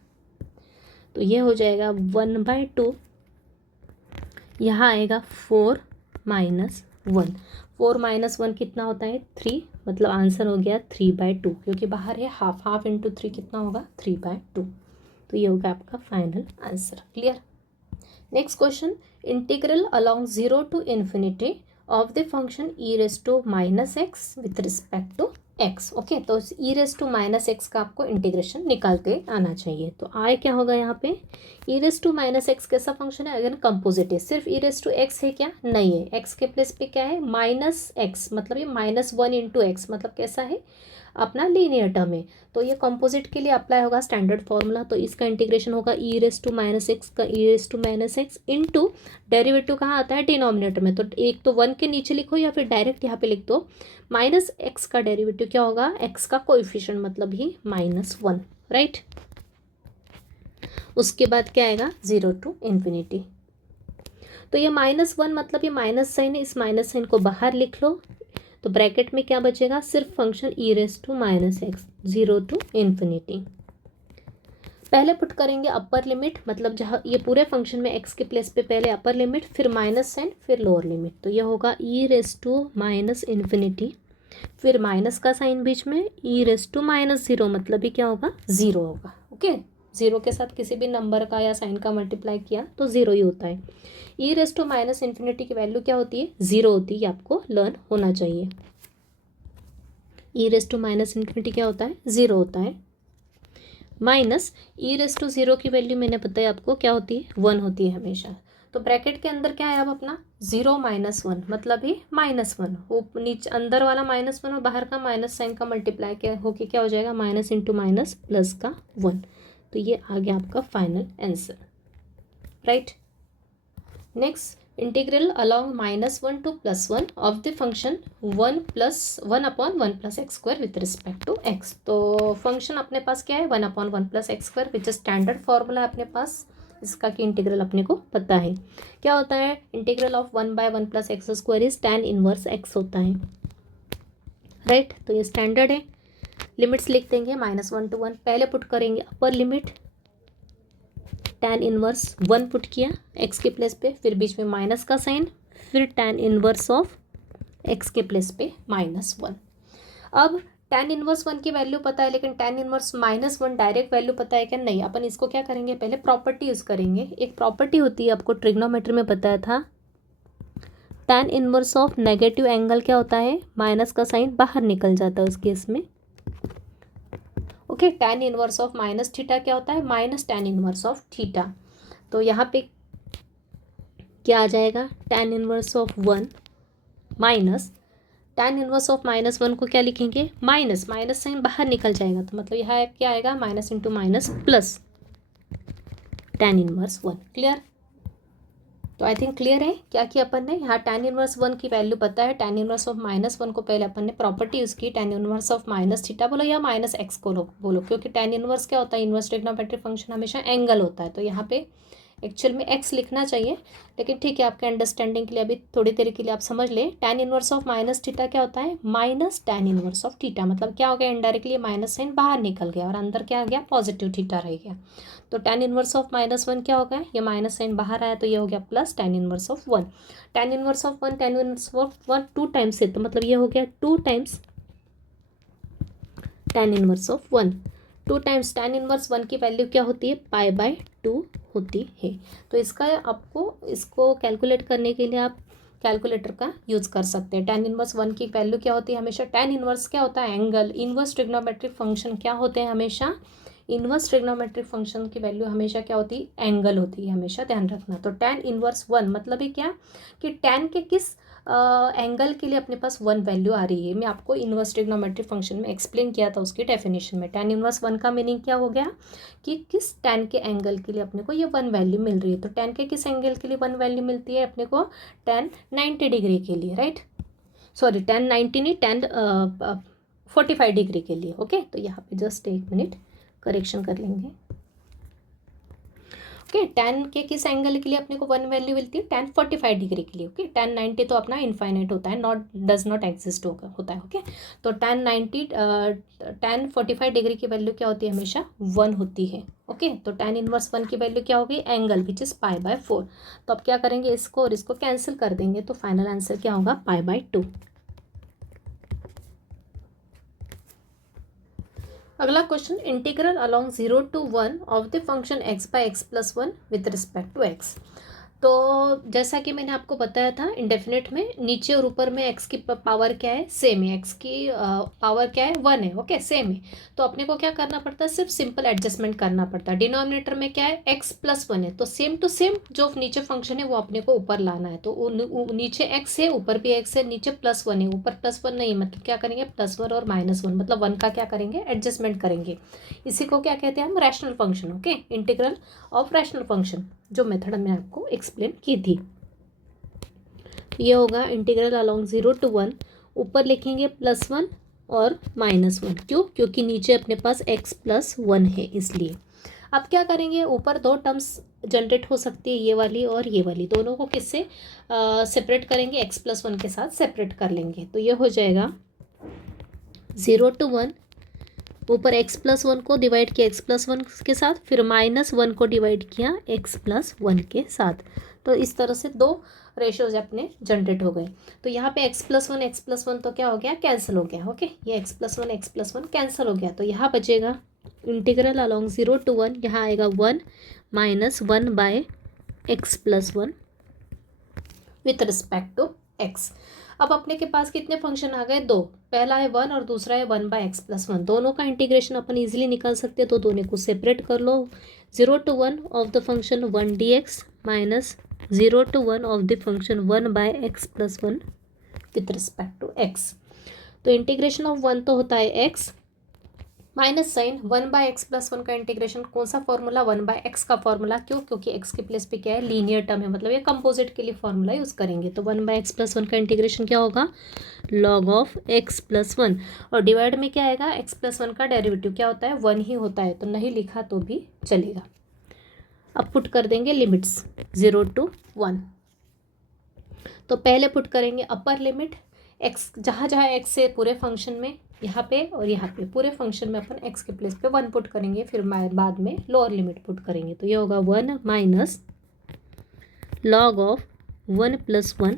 तो ये हो जाएगा 1/2, यहाँ आएगा 4 - 1। 4 - 1 कितना होता है, 3, मतलब आंसर हो गया 3/2, क्योंकि बाहर है हाफ इंटू 3 कितना होगा, 3/2। तो ये होगा आपका final answer. Clear. Next question, integral along 0 to ∞ of the function e⁻−x with respect to x. Okay, तो e raise to minus x का आपको इंटीग्रेशन निकालते आना चाहिए। तो आई क्या होगा यहाँ पे, ई रेस टू माइनस एक्स कैसा फंक्शन है, अगर कंपोजिट है, सिर्फ ई रेस टू एक्स है क्या, नहीं है, एक्स के प्लेस पे क्या है माइनस एक्स, मतलब ये -1 इंटू एक्स, मतलब कैसा है अपना लीनियर टर्म है। तो ये कंपोजिट के लिए अप्लाई होगा स्टैंडर्ड फॉर्मूला। तो इसका इंटीग्रेशन होगा e raise to minus x का e raise to minus x into derivative कहाँ आता है, डिनोमिनेटर में। तो एक तो 1 के नीचे लिखो या फिर डायरेक्ट यहाँ पे लिख दो, माइनस एक्स का डेरिवेटिव क्या होगा, एक्स का कोएफिशिएंट मतलब ही -1, राइट। उसके बाद क्या आएगा, 0 टू इन्फिनिटी। तो ये -1 मतलब ये माइनस साइन है, इस माइनस साइन को बाहर लिख लो। तो ब्रैकेट में क्या बचेगा, सिर्फ function e raise to minus x, 0 to infinity. पहले पुट करेंगे अपर लिमिट, मतलब जहाँ ये पूरे फंक्शन में एक्स के प्लेस पे पहले अपर लिमिट, फिर माइनस साइन, फिर लोअर लिमिट। तो ये होगा e raise to minus infinity, फिर माइनस का साइन बीच में, ई रेस टू -0 मतलब भी क्या होगा, 0 होगा। ओके, 0 के साथ किसी भी नंबर का या साइन का मल्टीप्लाई किया तो 0 ही होता है। ई रेस टू माइनस इन्फिनिटी की वैल्यू क्या होती है, 0 होती है, ये आपको लर्न होना चाहिए। ई रेस टू माइनस इन्फिनिटी क्या होता है, 0 होता है। माइनस ई रेस टू 0 की वैल्यू मैंने बताया आपको क्या होती है, 1 होती है हमेशा। तो ब्रैकेट के अंदर क्या है अब अपना 0 -1 मतलब ही -1, वो नीचे अंदर वाला -1 और बाहर का माइनस साइन का मल्टीप्लाई क्या होके क्या हो जाएगा, माइनस इंटू माइनस प्लस का 1। तो ये आ गया आपका final answer, right. Next, integral along -1 to +1 of the function 1/1 + x² with respect to x। तो फंक्शन अपने पास क्या है, 1/1 + x², विच स्टैंडर्ड फॉर्मूला है अपने पास इसका, कि इंटीग्रल अपने को पता है क्या होता है, integral of 1/1 + x² is tan inverse x होता है, राइट। तो ये स्टैंडर्ड है। लिमिट्स लिख देंगे -1 to 1, पहले पुट करेंगे upper limit, tan inverse 1 put किया x के प्लेस पे, फिर बीच में माइनस का साइन, फिर tan इनवर्स ऑफ x के प्लेस पे -1। अब tan इनवर्स 1 की वैल्यू पता है, लेकिन tan इनवर्स -1 डायरेक्ट वैल्यू पता है क्या, नहीं। अपन इसको क्या करेंगे, पहले प्रॉपर्टी यूज़ करेंगे। एक प्रॉपर्टी होती है, आपको ट्रिग्नोमेट्री में बताया था, tan inverse of negative angle क्या होता है, माइनस का साइन बाहर निकल जाता है उस केस में। Okay, tan inverse of minus theta क्या होता है, minus tan inverse of theta. तो यहाँ पे क्या आ जाएगा, tan inverse of 1 minus tan inverse of -1 को क्या लिखेंगे, माइनस साइन बाहर निकल जाएगा, तो मतलब यहाँ क्या आएगा, minus into minus plus tan inverse 1। Clear. तो आई थिंक क्लियर है क्या किया अपन ने, यहाँ tan इनवर्स 1 की वैल्यू पता है, tan इनवर्स ऑफ -1 को पहले अपन ने प्रॉपर्टी यूज़ की, tan inverse of minus theta बोलो या -x को बोलो, क्योंकि tan इनवर्स क्या होता है, इनवर्स ट्रिग्नोमेट्रिक फंक्शन हमेशा एंगल होता है। तो यहाँ पे एक्चुअल में x लिखना चाहिए, लेकिन ठीक है, आपके अंडरस्टैंडिंग के लिए अभी थोड़ी देर के लिए आप समझ लें। tan inverse of minus theta क्या होता है, minus tan inverse of theta, मतलब क्या हो गया, इनडायरेक्टली माइनस साइन बाहर निकल गया और अंदर क्या आ गया, पॉजिटिव थीटा रह गया। तो tan इनवर्स ऑफ -1 क्या हो गया, ये माइनस साइन बाहर आया, तो ये हो गया plus tan inverse of 1। tan inverse of 1 tan inverse of 1 2 times है, तो मतलब ये हो गया 2 times tan inverse of 1। 2 times tan inverse 1 की वैल्यू क्या होती है, π/2 होती है। तो इसका आपको इसको कैलकुलेट करने के लिए आप कैलकुलेटर का यूज़ कर सकते हैं। tan इनवर्स 1 की वैल्यू क्या होती है, हमेशा tan इनवर्स क्या होता है, एंगल। इनवर्स ट्रिग्नोमेट्रिक फंक्शन क्या होते हैं, हमेशा इनवर्स ट्रिग्नोमेट्रिक फंक्शन की वैल्यू हमेशा क्या होती है, एंगल होती है, हमेशा ध्यान रखना। तो tan इनवर्स 1 मतलब है क्या, कि tan के किस एंगल के लिए अपने पास 1 वैल्यू आ रही है। मैं आपको इनवर्स ट्रिग्नोमेट्रिक फंक्शन में एक्सप्लेन किया था उसकी डेफिनेशन में। tan इनवर्स 1 का मीनिंग क्या हो गया, कि किस tan के एंगल के लिए अपने को ये 1 वैल्यू मिल रही है। तो tan के किस एंगल के लिए 1 वैल्यू मिलती है अपने को, tan 90 डिग्री के लिए, राइट। सॉरी, tan 90 नहीं, tan 45 डिग्री के लिए। ओके, तो यहाँ पे जस्ट 1 मिनट करेक्शन कर लेंगे। ओके, tan के किस एंगल के लिए अपने को 1 वैल्यू मिलती है, tan 45 डिग्री के लिए। ओके, tan 90 तो अपना इनफाइनाइट होता है, नॉट डज नॉट एग्जिस्ट होता है। ओके, तो tan 45 डिग्री की वैल्यू क्या होती है, हमेशा 1 होती है। ओके, तो tan इनवर्स 1 की वैल्यू क्या होगी, एंगल विच इज़ π/4। तो अब क्या करेंगे, इसको और इसको कैंसिल कर देंगे, तो फाइनल आंसर क्या होगा, π/2। अगला question, integral along 0 to 1 of the function x/x + 1 with respect to x। तो जैसा कि मैंने आपको बताया था, इंडेफिनेट में नीचे और ऊपर में एक्स की पावर क्या है, सेम है, एक्स की पावर क्या है, 1 है, ओके, सेम है। तो अपने को क्या करना पड़ता है, सिर्फ सिंपल एडजस्टमेंट करना पड़ता है। डिनोमिनेटर में क्या है, एक्स प्लस 1 है, तो सेम टू सेम जो नीचे फंक्शन है वो अपने को ऊपर लाना है। तो नीचे एक्स है, ऊपर भी एक्स है, नीचे प्लस 1 है, ऊपर प्लस 1 नहीं, मतलब क्या करेंगे, +1 और -1, मतलब 1 का क्या करेंगे, एडजस्टमेंट करेंगे। इसी को क्या कहते हैं हम, rational function, okay, integral of rational function, जो मेथड मैंने आपको एक्सप्लेन की थी। ये होगा इंटीग्रल अलोंग 0 to 1, ऊपर लिखेंगे +1 और -1, क्यों, क्योंकि नीचे अपने पास x + 1 है, इसलिए। अब क्या करेंगे, ऊपर दो टर्म्स जनरेट हो सकती है, ये वाली और ये वाली, दोनों को किससे सेपरेट करेंगे, x + 1 के साथ सेपरेट कर लेंगे। तो ये हो जाएगा 0 to 1, ऊपर x + 1 को डिवाइड किया x + 1 के साथ, फिर -1 को डिवाइड किया x + 1 के साथ। तो इस तरह से दो रेशोज अपने जनरेट हो गए। तो यहाँ पे x + 1 तो क्या हो गया, कैंसिल हो गया, ओके, ये x + 1 कैंसिल हो गया। तो यहाँ बचेगा इंटीग्रल अलोंग 0 to 1, यहाँ आएगा 1 - 1/x + 1 with respect to x। अब अपने के पास कितने फंक्शन आ गए, दो, पहला है 1 और दूसरा है 1/x + 1, दोनों का इंटीग्रेशन अपन इजीली निकाल सकते हैं। तो दोनों को सेपरेट कर लो, 0 to 1 of the function 1 dx minus 0 to 1 of the function 1/x + 1 with respect to x। तो इंटीग्रेशन ऑफ 1 तो होता है x, माइनस साइन 1/x + 1 का इंटीग्रेशन, कौन सा फॉर्मूला, 1/x का फॉर्मूला, क्यों, क्योंकि x के प्लेस पे क्या है, लीनियर टर्म है, मतलब ये कंपोजिट के लिए फॉर्मूला यूज़ करेंगे। तो 1/x + 1 का इंटीग्रेशन क्या होगा, log ऑफ x + 1, और डिवाइड में क्या आएगा, x + 1 का डेरिवेटिव क्या होता है, 1 ही होता है, तो नहीं लिखा तो भी चलेगा। अब पुट कर देंगे लिमिट्स 0 to 1। तो पहले पुट करेंगे अपर लिमिट, x जहाँ जहाँ x है पूरे फंक्शन में, यहाँ पे और यहाँ पे पूरे फंक्शन में अपन x के प्लेस पे 1 पुट करेंगे, फिर बाद में लोअर लिमिट पुट करेंगे। तो ये होगा 1 माइनस log ऑफ 1 + 1,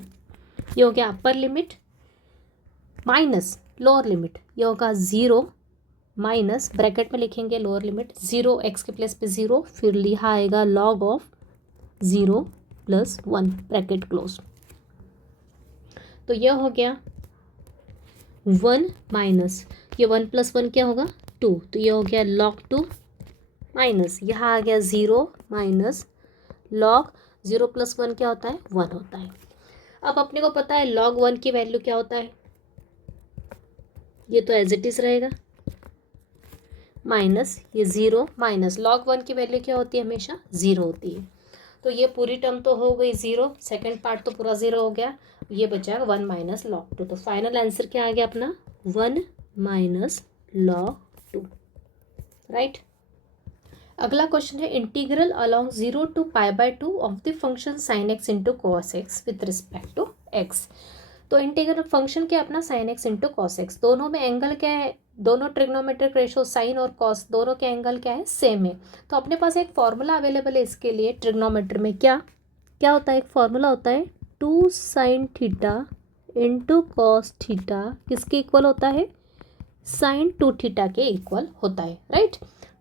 ये हो गया upper limit, minus lower limit, ये होगा 0 माइनस, ब्रैकेट में लिखेंगे लोअर लिमिट 0, x के प्लेस पे 0, फिर लिखा आएगा log ऑफ 0 + 1 ब्रैकेट क्लोज। तो यह हो गया 1 माइनस, ये 1 + 1 क्या होगा, 2, तो ये हो गया log 2 माइनस, यहाँ आ गया 0 माइनस log 0 + 1 क्या होता है, 1 होता है। अब अपने को पता है log 1 की वैल्यू क्या होता है, ये तो एज इट इज़ रहेगा, माइनस ये 0 माइनस log 1 की वैल्यू क्या होती है, हमेशा 0 होती है। तो ये पूरी टर्म तो हो गई 0, सेकंड पार्ट तो पूरा 0 हो गया, ये बचा 1 माइनस log 2। तो फाइनल आंसर क्या आ गया अपना, 1 माइनस log 2, राइट। अगला क्वेश्चन है integral along 0 to π/2 of the function sin x × cos x with respect to x। तो इंटीग्रल फंक्शन क्या अपना sin x × cos x, दोनों में एंगल क्या है, दोनों ट्रिग्नोमेट्रिक रेशो साइन और कॉस दोनों के एंगल क्या है, सेम है। तो अपने पास एक फॉर्मूला अवेलेबल है इसके लिए, ट्रिग्नोमेट्री में क्या क्या होता है, एक फॉर्मूला होता है 2 sin θ × cos θ किसके इक्वल होता है, sin 2 θ के इक्वल होता है, राइट।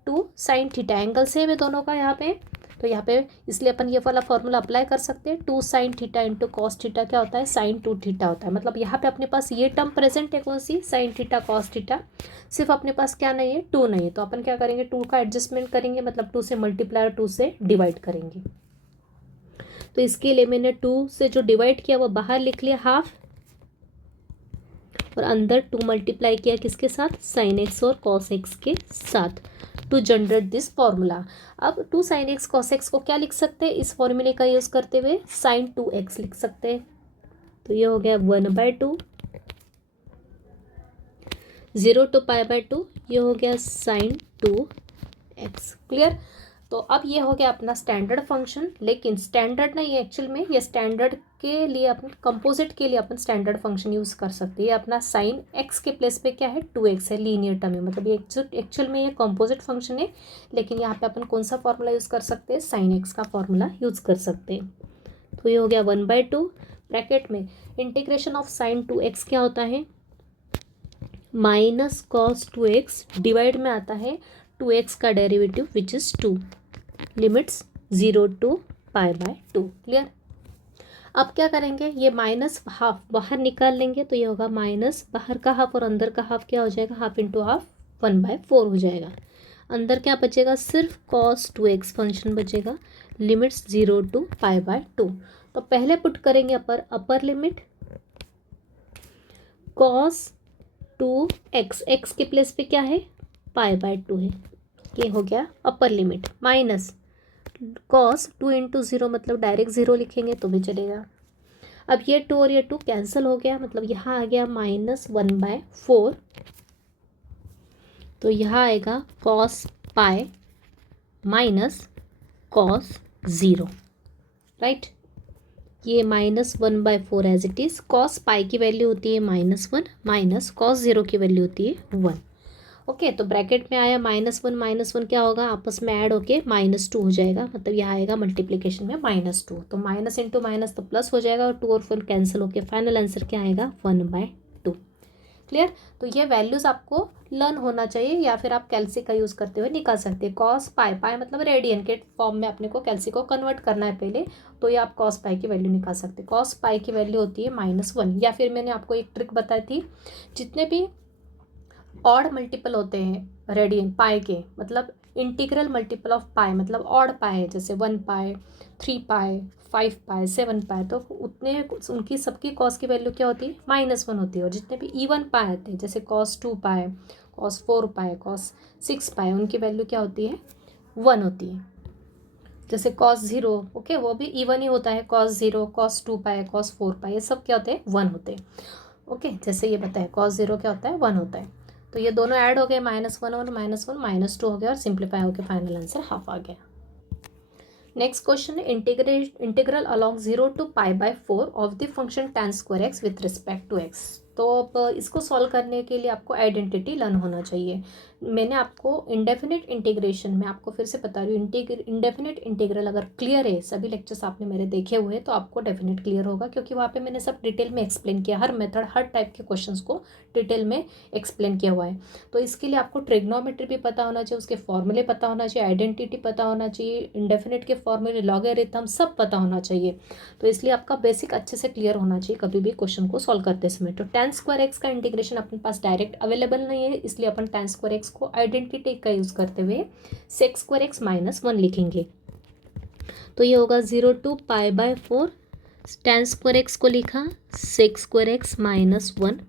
2 sin θ, एंगल सेम है दोनों का यहाँ पे, तो यहाँ पे इसलिए अपन ये वाला फॉर्मूला अप्लाई कर सकते हैं। 2 sin θ × cos θ क्या होता है, sin 2 θ होता है। मतलब यहाँ पे अपने पास ये टर्म प्रेजेंट है, कौन सी, sin θ cos θ, सिर्फ अपने पास क्या नहीं है, 2 नहीं है, तो अपन क्या करेंगे, 2 का एडजस्टमेंट करेंगे, मतलब 2 से मल्टीप्लाई और 2 से डिवाइड करेंगे। तो इसके लिए मैंने 2 से जो डिवाइड किया वो बाहर लिख लिया हाफ, और अंदर 2 मल्टीप्लाई किया किसके साथ, sin x और cos x के साथ, टू जनरेट दिस फॉर्मूला। अब 2 sin x cos x को क्या लिख सकते हैं, इस फॉर्मूले का यूज़ करते हुए sin 2x लिख सकते हैं। तो ये हो गया 1/2, 0 to π/2, ये हो गया sin 2x, क्लियर। तो अब ये हो गया अपना स्टैंडर्ड फंक्शन, लेकिन स्टैंडर्ड नहीं, एक्चुअल में ये स्टैंडर्ड के लिए अपन कंपोजिट के लिए अपन स्टैंडर्ड फंक्शन यूज़ कर सकते हैं। ये अपना साइन x के प्लेस पे क्या है, 2x है, लीनियर टर्म है, मतलब ये एक्चुअल में ये कंपोजिट फंक्शन है, लेकिन यहाँ पे अपन कौन सा फॉर्मूला यूज़ कर सकते हैं, साइन x का फॉर्मूला यूज़ कर सकते हैं। तो ये हो गया 1/2, ब्रैकेट में इंटीग्रेशन ऑफ साइन 2x क्या होता है, माइनस cos 2x, डिवाइड में आता है 2x का derivative which is 2, limits 0 to pi by 2। Clear. अब क्या करेंगे, ये माइनस हाफ बाहर निकाल लेंगे तो ये होगा माइनस बाहर का हाफ और अंदर का हाफ क्या हो जाएगा, हाफ इंटू हाफ 1/4 हो जाएगा। अंदर क्या बचेगा, सिर्फ cos 2x फंक्शन बचेगा। Limits 0 to pi by 2। तो पहले पुट करेंगे upper limit cos 2x, x के प्लेस पे क्या है, पाई बाय 2 है, ये हो गया upper limit. Minus cos 2 into 0 मतलब डायरेक्ट 0 लिखेंगे तो भी चलेगा। अब ये 2 और ये 2 कैंसिल हो गया, मतलब यहाँ आ गया -1/4। तो यहाँ आएगा cos pi minus cos 0, right. ये -1/4 एज इट इज़। cos पाई की वैल्यू होती है -1 माइनस cos 0 की वैल्यू होती है 1। ओके, तो ब्रैकेट में आया -1 क्या होगा, आपस में ऐड होके -2 हो जाएगा, मतलब यहाँ आएगा मल्टीप्लिकेशन में -2। तो माइनस इंटू माइनस तो प्लस हो जाएगा और 2 और 4 कैंसिल होके फाइनल आंसर क्या आएगा, 1/2। क्लियर। तो ये वैल्यूज़ आपको लर्न होना चाहिए, या फिर आप कैल्सी का यूज़ करते हुए निकाल सकते हैं। कॉस पाई, पाई मतलब रेडियन के फॉर्म में अपने को कैल्सी को कन्वर्ट करना है पहले, तो ये आप कॉस पाई की वैल्यू निकाल सकते हैं। कॉस पाई की वैल्यू होती है -1, या फिर मैंने आपको एक ट्रिक बताई थी, जितने भी ऑड मल्टीपल होते हैं रेडियन पाई के, मतलब इंटीग्रल मल्टीपल ऑफ पाई मतलब ऑड पाई है, जैसे 1 पाई, 3 पाई, 5 पाई, 7 पाई, तो उतने उनकी सबकी कॉस की वैल्यू क्या होती है, -1 होती है। और जितने भी इवन पाई आते हैं, जैसे cos 2 पाई, cos 4 पाई, cos 6 पाई, उनकी वैल्यू क्या होती है, 1 होती है। जैसे cos 0, ओके, वो भी इवन ही होता है, cos 0, cos 2 पाई, cos 4 पाई, ये सब क्या होते हैं, 1 होते हैं। ओके, जैसे ये बताए cos 0 क्या होता है, 1 होता है। तो ये दोनों ऐड हो गए, -1 और -1 -2 हो गया, और सिंप्लीफाई होकर फाइनल आंसर हाफ आ गया। नेक्स्ट क्वेश्चन है, integral along 0 to π/4 of the function tan² x with respect to x। तो अब इसको सॉल्व करने के लिए आपको आइडेंटिटी लर्न होना चाहिए। मैंने आपको इंडेफिनिट इंटीग्रेशन में आपको फिर से बता रही हूँ, इंडेफिनिट इंटीग्रल अगर क्लियर है, सभी लेक्चर्स आपने मेरे देखे हुए, तो आपको डेफिनेट क्लियर होगा, क्योंकि वहाँ पे मैंने सब डिटेल में एक्सप्लेन किया, हर मेथड हर टाइप के क्वेश्चंस को डिटेल में एक्सप्लेन किया हुआ है। तो इसके लिए आपको ट्रिग्नोमेट्री भी पता होना चाहिए, उसके फॉर्मूले पता होना चाहिए, आइडेंटिटी पता होना चाहिए, इंडेफिनिट के फॉर्मूले, लॉगरिथम सब पता होना चाहिए। तो इसलिए आपका बेसिक अच्छे से क्लियर होना चाहिए कभी भी क्वेश्चन को सॉल्व करते समय। तो tan² x का इंटीग्रेशन अपने पास डायरेक्ट अवेलेबल नहीं है, इसलिए अपन tan² x को आइडेंटिटी का यूज़ करते हुए sec² x -1 लिखेंगे। तो ये होगा 0 to π/4, tan² x को लिखा sec² x -1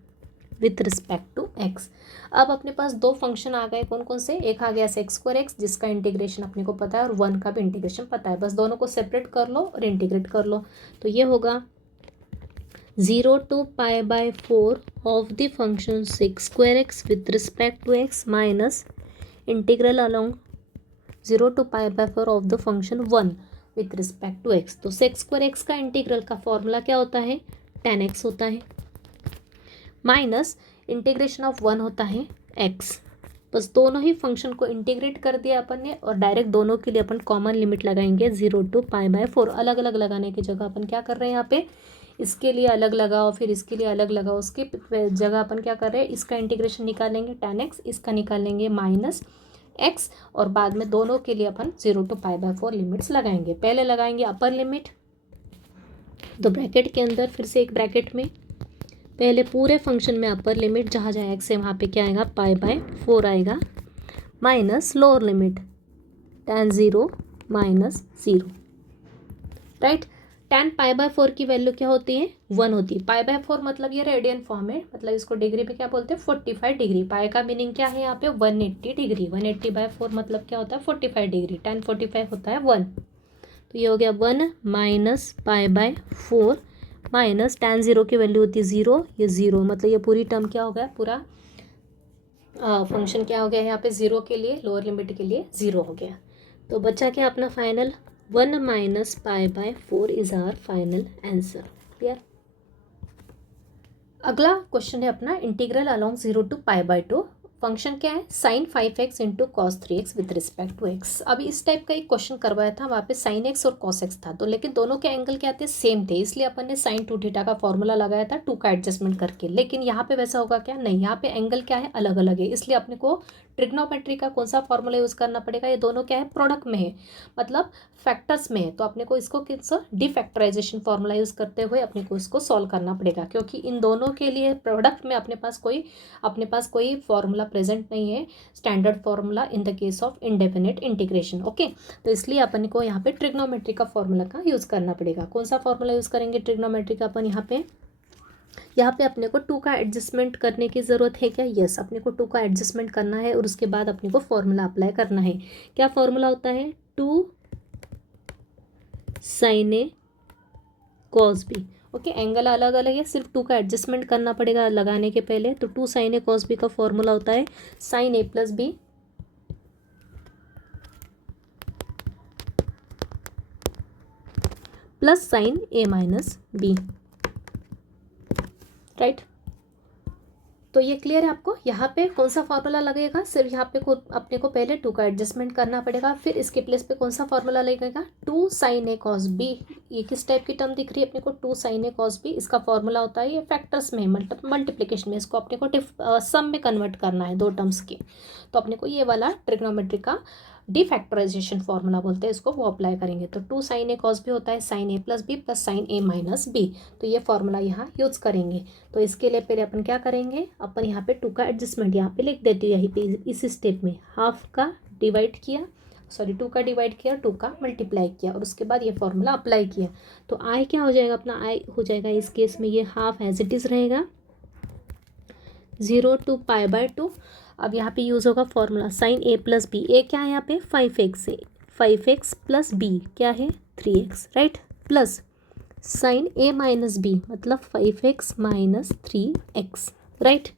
with respect to x। अब अपने पास दो फंक्शन आ गए, कौन कौन से, एक आ गया sec² x जिसका इंटीग्रेशन अपने को पता है, और 1 का भी इंटीग्रेशन पता है, बस दोनों को सेपरेट कर लो और इंटीग्रेट कर लो। तो ये होगा 0 to π/4 of the function sec² x with respect to x minus integral along 0 to π/4 of the function 1 with respect to x। तो sec² x का इंटीग्रल का फॉर्मूला क्या होता है, tan x होता है, माइनस इंटीग्रेशन ऑफ 1 होता है x। बस दोनों ही फंक्शन को इंटीग्रेट कर दिया अपन ने, और डायरेक्ट दोनों के लिए अपन कॉमन लिमिट लगाएंगे 0 to π/4। अलग अलग लगाने की जगह अपन क्या कर रहे हैं, यहाँ पे इसके लिए अलग लगाओ, फिर इसके लिए अलग लगाओ, उसके जगह अपन क्या कर रहे हैं, इसका इंटीग्रेशन निकालेंगे tan x, इसका निकालेंगे -x, और बाद में दोनों के लिए अपन 0 to π/4 लिमिट्स लगाएंगे। पहले लगाएंगे अपर लिमिट, तो ब्रैकेट के अंदर फिर से एक ब्रैकेट में पहले पूरे फंक्शन में अपर लिमिट जहाँ जहाँ x है वहाँ पे क्या आएगा, π/4 आएगा, minus lower limit tan 0 -0, right. tan π/4 की वैल्यू क्या होती है, 1 होती है। π/4 मतलब ये रेडियन फॉर्म है, मतलब इसको डिग्री में क्या बोलते हैं, 45 डिग्री। पाई का मीनिंग क्या है यहाँ पे, 180 डिग्री। 180/4 मतलब क्या होता है, 45 डिग्री। tan 45 होता है 1। तो ये हो गया 1 माइनस π/4 माइनस tan 0 की वैल्यू होती है 0, ये 0, मतलब ये पूरी टर्म क्या हो गया, पूरा फंक्शन क्या हो गया यहाँ पे, 0 के लिए, लोअर लिमिट के लिए 0 हो गया। तो बच्चा क्या अपना final 1 minus π/4 is our final answer. Clear. अगला क्वेश्चन है अपना, इंटीग्रल अलॉन्ग 0 to π/2 फंक्शन क्या है, sine 5x into cos 3x with respect to x। अभी इस टाइप का एक क्वेश्चन करवाया था, वहाँ पे साइन x और कॉस x था, तो लेकिन दोनों के एंगल क्या थे, सेम थे, इसलिए अपन ने साइन 2 थीटा का फॉर्मूला लगाया था 2 का एडजस्टमेंट करके। लेकिन यहाँ पे वैसा होगा क्या, नहीं, यहाँ पे एंगल क्या है, अलग अलग है, इसलिए अपने को ट्रिग्नोमेट्री का कौन सा फॉर्मूला यूज़ करना पड़ेगा, ये दोनों क्या है, प्रोडक्ट में है, मतलब फैक्टर्स में है, तो अपने को इसको किस डिफैक्टराइजेशन फॉर्मूला यूज़ करते हुए अपने को इसको सॉल्व करना पड़ेगा, क्योंकि इन दोनों के लिए प्रोडक्ट में अपने पास कोई फॉर्मूला प्रेजेंट नहीं है, standard formula in the case of indefinite integration. Okay, तो इसलिए अपन को यहाँ पे ट्रिग्नोमेट्री का फॉर्मूला का यूज़ करना पड़ेगा। कौन सा फॉर्मूला यूज़ करेंगे ट्रिग्नोमेट्री का अपन यहाँ पे अपने को 2 का एडजस्टमेंट करने की ज़रूरत है क्या, यस, अपने को 2 का एडजस्टमेंट करना है और उसके बाद अपने को फॉर्मूला अप्लाई करना है। क्या फॉर्मूला होता है, 2 साइन ए कॉस बी। ओके, एंगल अलग अलग है, सिर्फ 2 का एडजस्टमेंट करना पड़ेगा लगाने के पहले। तो 2 साइन ए कॉस बी का फॉर्मूला होता है साइन ए प्लस बी प्लस साइन ए माइनस बी, राइट। तो ये क्लियर है आपको, यहाँ पे कौन सा फॉर्मूला लगेगा, सिर्फ यहाँ पे अपने को पहले 2 का एडजस्टमेंट करना पड़ेगा, फिर इसके प्लेस पे कौन सा फॉर्मूला लगेगा, 2 साइन ए कॉस बी। ये किस टाइप की टर्म दिख रही है अपने को, 2 साइन ए कॉस बी, इसका फॉर्मूला होता है, ये फैक्टर्स में मल्टीप्लिकेशन में, इसको अपने को सम में कन्वर्ट करना है 2 टर्म्स के, तो अपने को ये वाला ट्रिग्नोमेट्री का डिफैक्टराइजेशन फॉर्मूला बोलते हैं इसको, वो अप्लाई करेंगे। तो 2 साइन ए कॉस बी होता है साइन ए प्लस बी प्लस साइन ए माइनस बी, तो ये फॉर्मूला यहाँ यूज़ करेंगे। तो इसके लिए पहले अपन क्या करेंगे, अपन यहाँ पे 2 का एडजस्टमेंट यहाँ पे लिख देती हूँ, यहीं पे इस स्टेप में हाफ का डिवाइड किया, 2 का डिवाइड किया, 2 का मल्टीप्लाई किया, और उसके बाद ये फॉर्मूला अप्लाई किया। तो आई क्या हो जाएगा अपना, आई हो जाएगा इस केस में ये हाफ एज इट इज़ रहेगा 0 to π/2। अब यहाँ पे यूज़ होगा फॉर्मूला साइन ए प्लस बी, ए क्या है यहाँ पे 5x है, 5x प्लस बी क्या है 3x, राइट, प्लस साइन ए माइनस बी मतलब 5x माइनस 3x, राइट।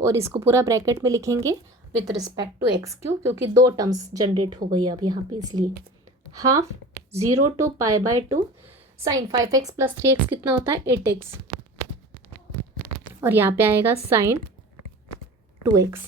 और इसको पूरा ब्रैकेट में लिखेंगे विथ रिस्पेक्ट टू x, क्यों, क्योंकि 2 टर्म्स जनरेट हो गई अब यहाँ पे, इसलिए half 0 to π/2 sign 5x plus 3x कितना होता है 8x, और यहाँ पे आएगा साइन 2x,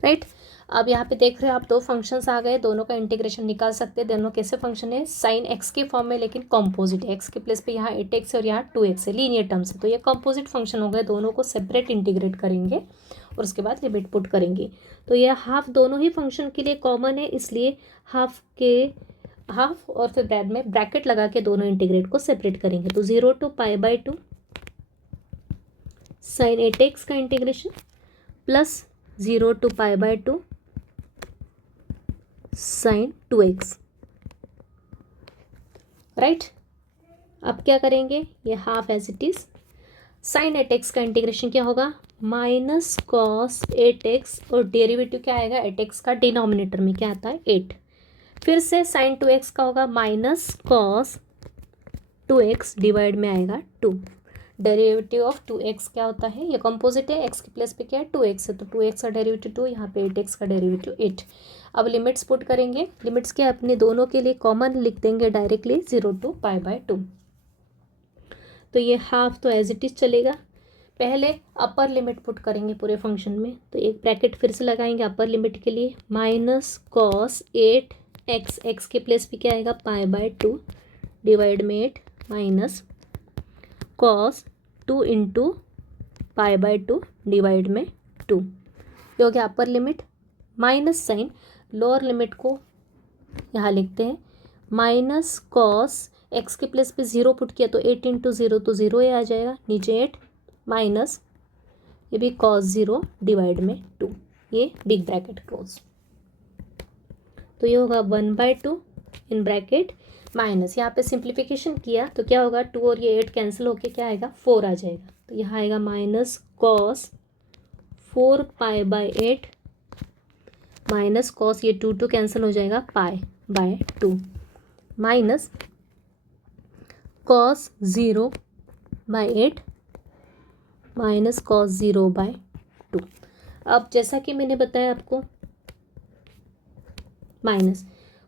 राइट। अब यहाँ पे देख रहे हो आप 2 फंक्शंस आ गए, दोनों का इंटीग्रेशन निकाल सकते हैं। दोनों कैसे फंक्शन है, साइन x के फॉर्म में, लेकिन कॉम्पोजिट है, x के प्लेस पे यहाँ 8x है और यहाँ 2x है, लीनियर टर्म्स है, तो ये कॉम्पोजिट फंक्शन हो गए। दोनों को सेपरेट इंटीग्रेट करेंगे और उसके बाद लिमिट पुट करेंगे। तो ये हाफ दोनों ही फंक्शन के लिए कॉमन है, इसलिए हाफ और फिर बाद में ब्रैकेट लगा के दोनों इंटीग्रेट को सेपरेट करेंगे। तो 0 to π/2 साइन 8x का integration plus 0 to π/2 sine 2x, right. अब क्या करेंगे, ये half as it is, sine 8x का इंटीग्रेशन क्या होगा माइनस कॉस 8x, और डेरिवेटिव क्या आएगा 8x का, डिनोमिनेटर में क्या आता है 8, फिर से साइन 2x का होगा माइनस कॉस 2x डिवाइड में आएगा 2, डेरिवेटिव ऑफ 2x क्या होता है, ये कंपोजिट है, x के प्लेस पे क्या है 2x है, तो 2x का डेरिवेटिव 2, यहाँ पे 8x का डेरिवेटिव 8। अब लिमिट्स पुट करेंगे, लिमिट्स क्या अपने दोनों के लिए कॉमन लिख देंगे डायरेक्टली 0 to π/2। तो ये हाफ तो एज इट इज चलेगा, पहले अपर लिमिट पुट करेंगे पूरे फंक्शन में, तो एक ब्रैकेट फिर से लगाएंगे अपर लिमिट के लिए, माइनस कॉस 8x, x के प्लेस पे क्या आएगा π/2 डिवाइड में 8 माइनस कॉस 2 इंटू π/2 डिवाइड में 2, ये हो गया upper limit, minus sine lower limit को यहाँ लिखते हैं, माइनस कॉस x के प्लेस पे 0 पुट किया तो 8 इंटू 0 तो 0 ही आ जाएगा, नीचे 8 माइनस ये भी कॉस 0 डिवाइड में 2, ये बिग ब्रैकेट क्लोज, तो ये होगा 1/2 इन ब्रैकेट माइनस, यहाँ पे सिंप्लीफिकेशन किया तो क्या होगा 2 और ये 8 कैंसिल होके क्या आएगा 4 आ जाएगा, तो यहाँ आएगा माइनस कॉस 4π/8 माइनस कॉस ये 2 कैंसिल हो जाएगा π/2 माइनस कॉस 0/8 माइनस कॉस 0/2। अब जैसा कि मैंने बताया आपको माइनस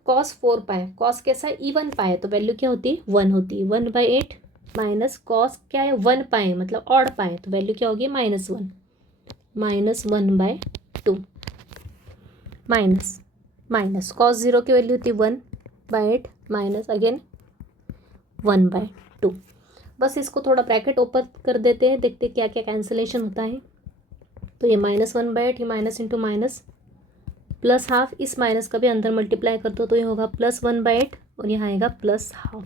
कॉस 4π, कॉस कैसा है इवन पाई है, तो वैल्यू क्या होती है 1 होती है, 1/8 माइनस कॉस क्या है 1π मतलब ऑड पाई, तो वैल्यू क्या होगी -1, -1/2 माइनस कॉस 0 की वैल्यू थी 1/8 माइनस अगेन 1/2। बस इसको थोड़ा ब्रैकेट ओपन कर देते हैं, देखते क्या क्या कैंसिलेशन होता है। तो ये -1/8, ये minus into minus plus half, इस माइनस का भी अंदर मल्टीप्लाई कर दो तो ये होगा +1/8 और यहाँ आएगा +12।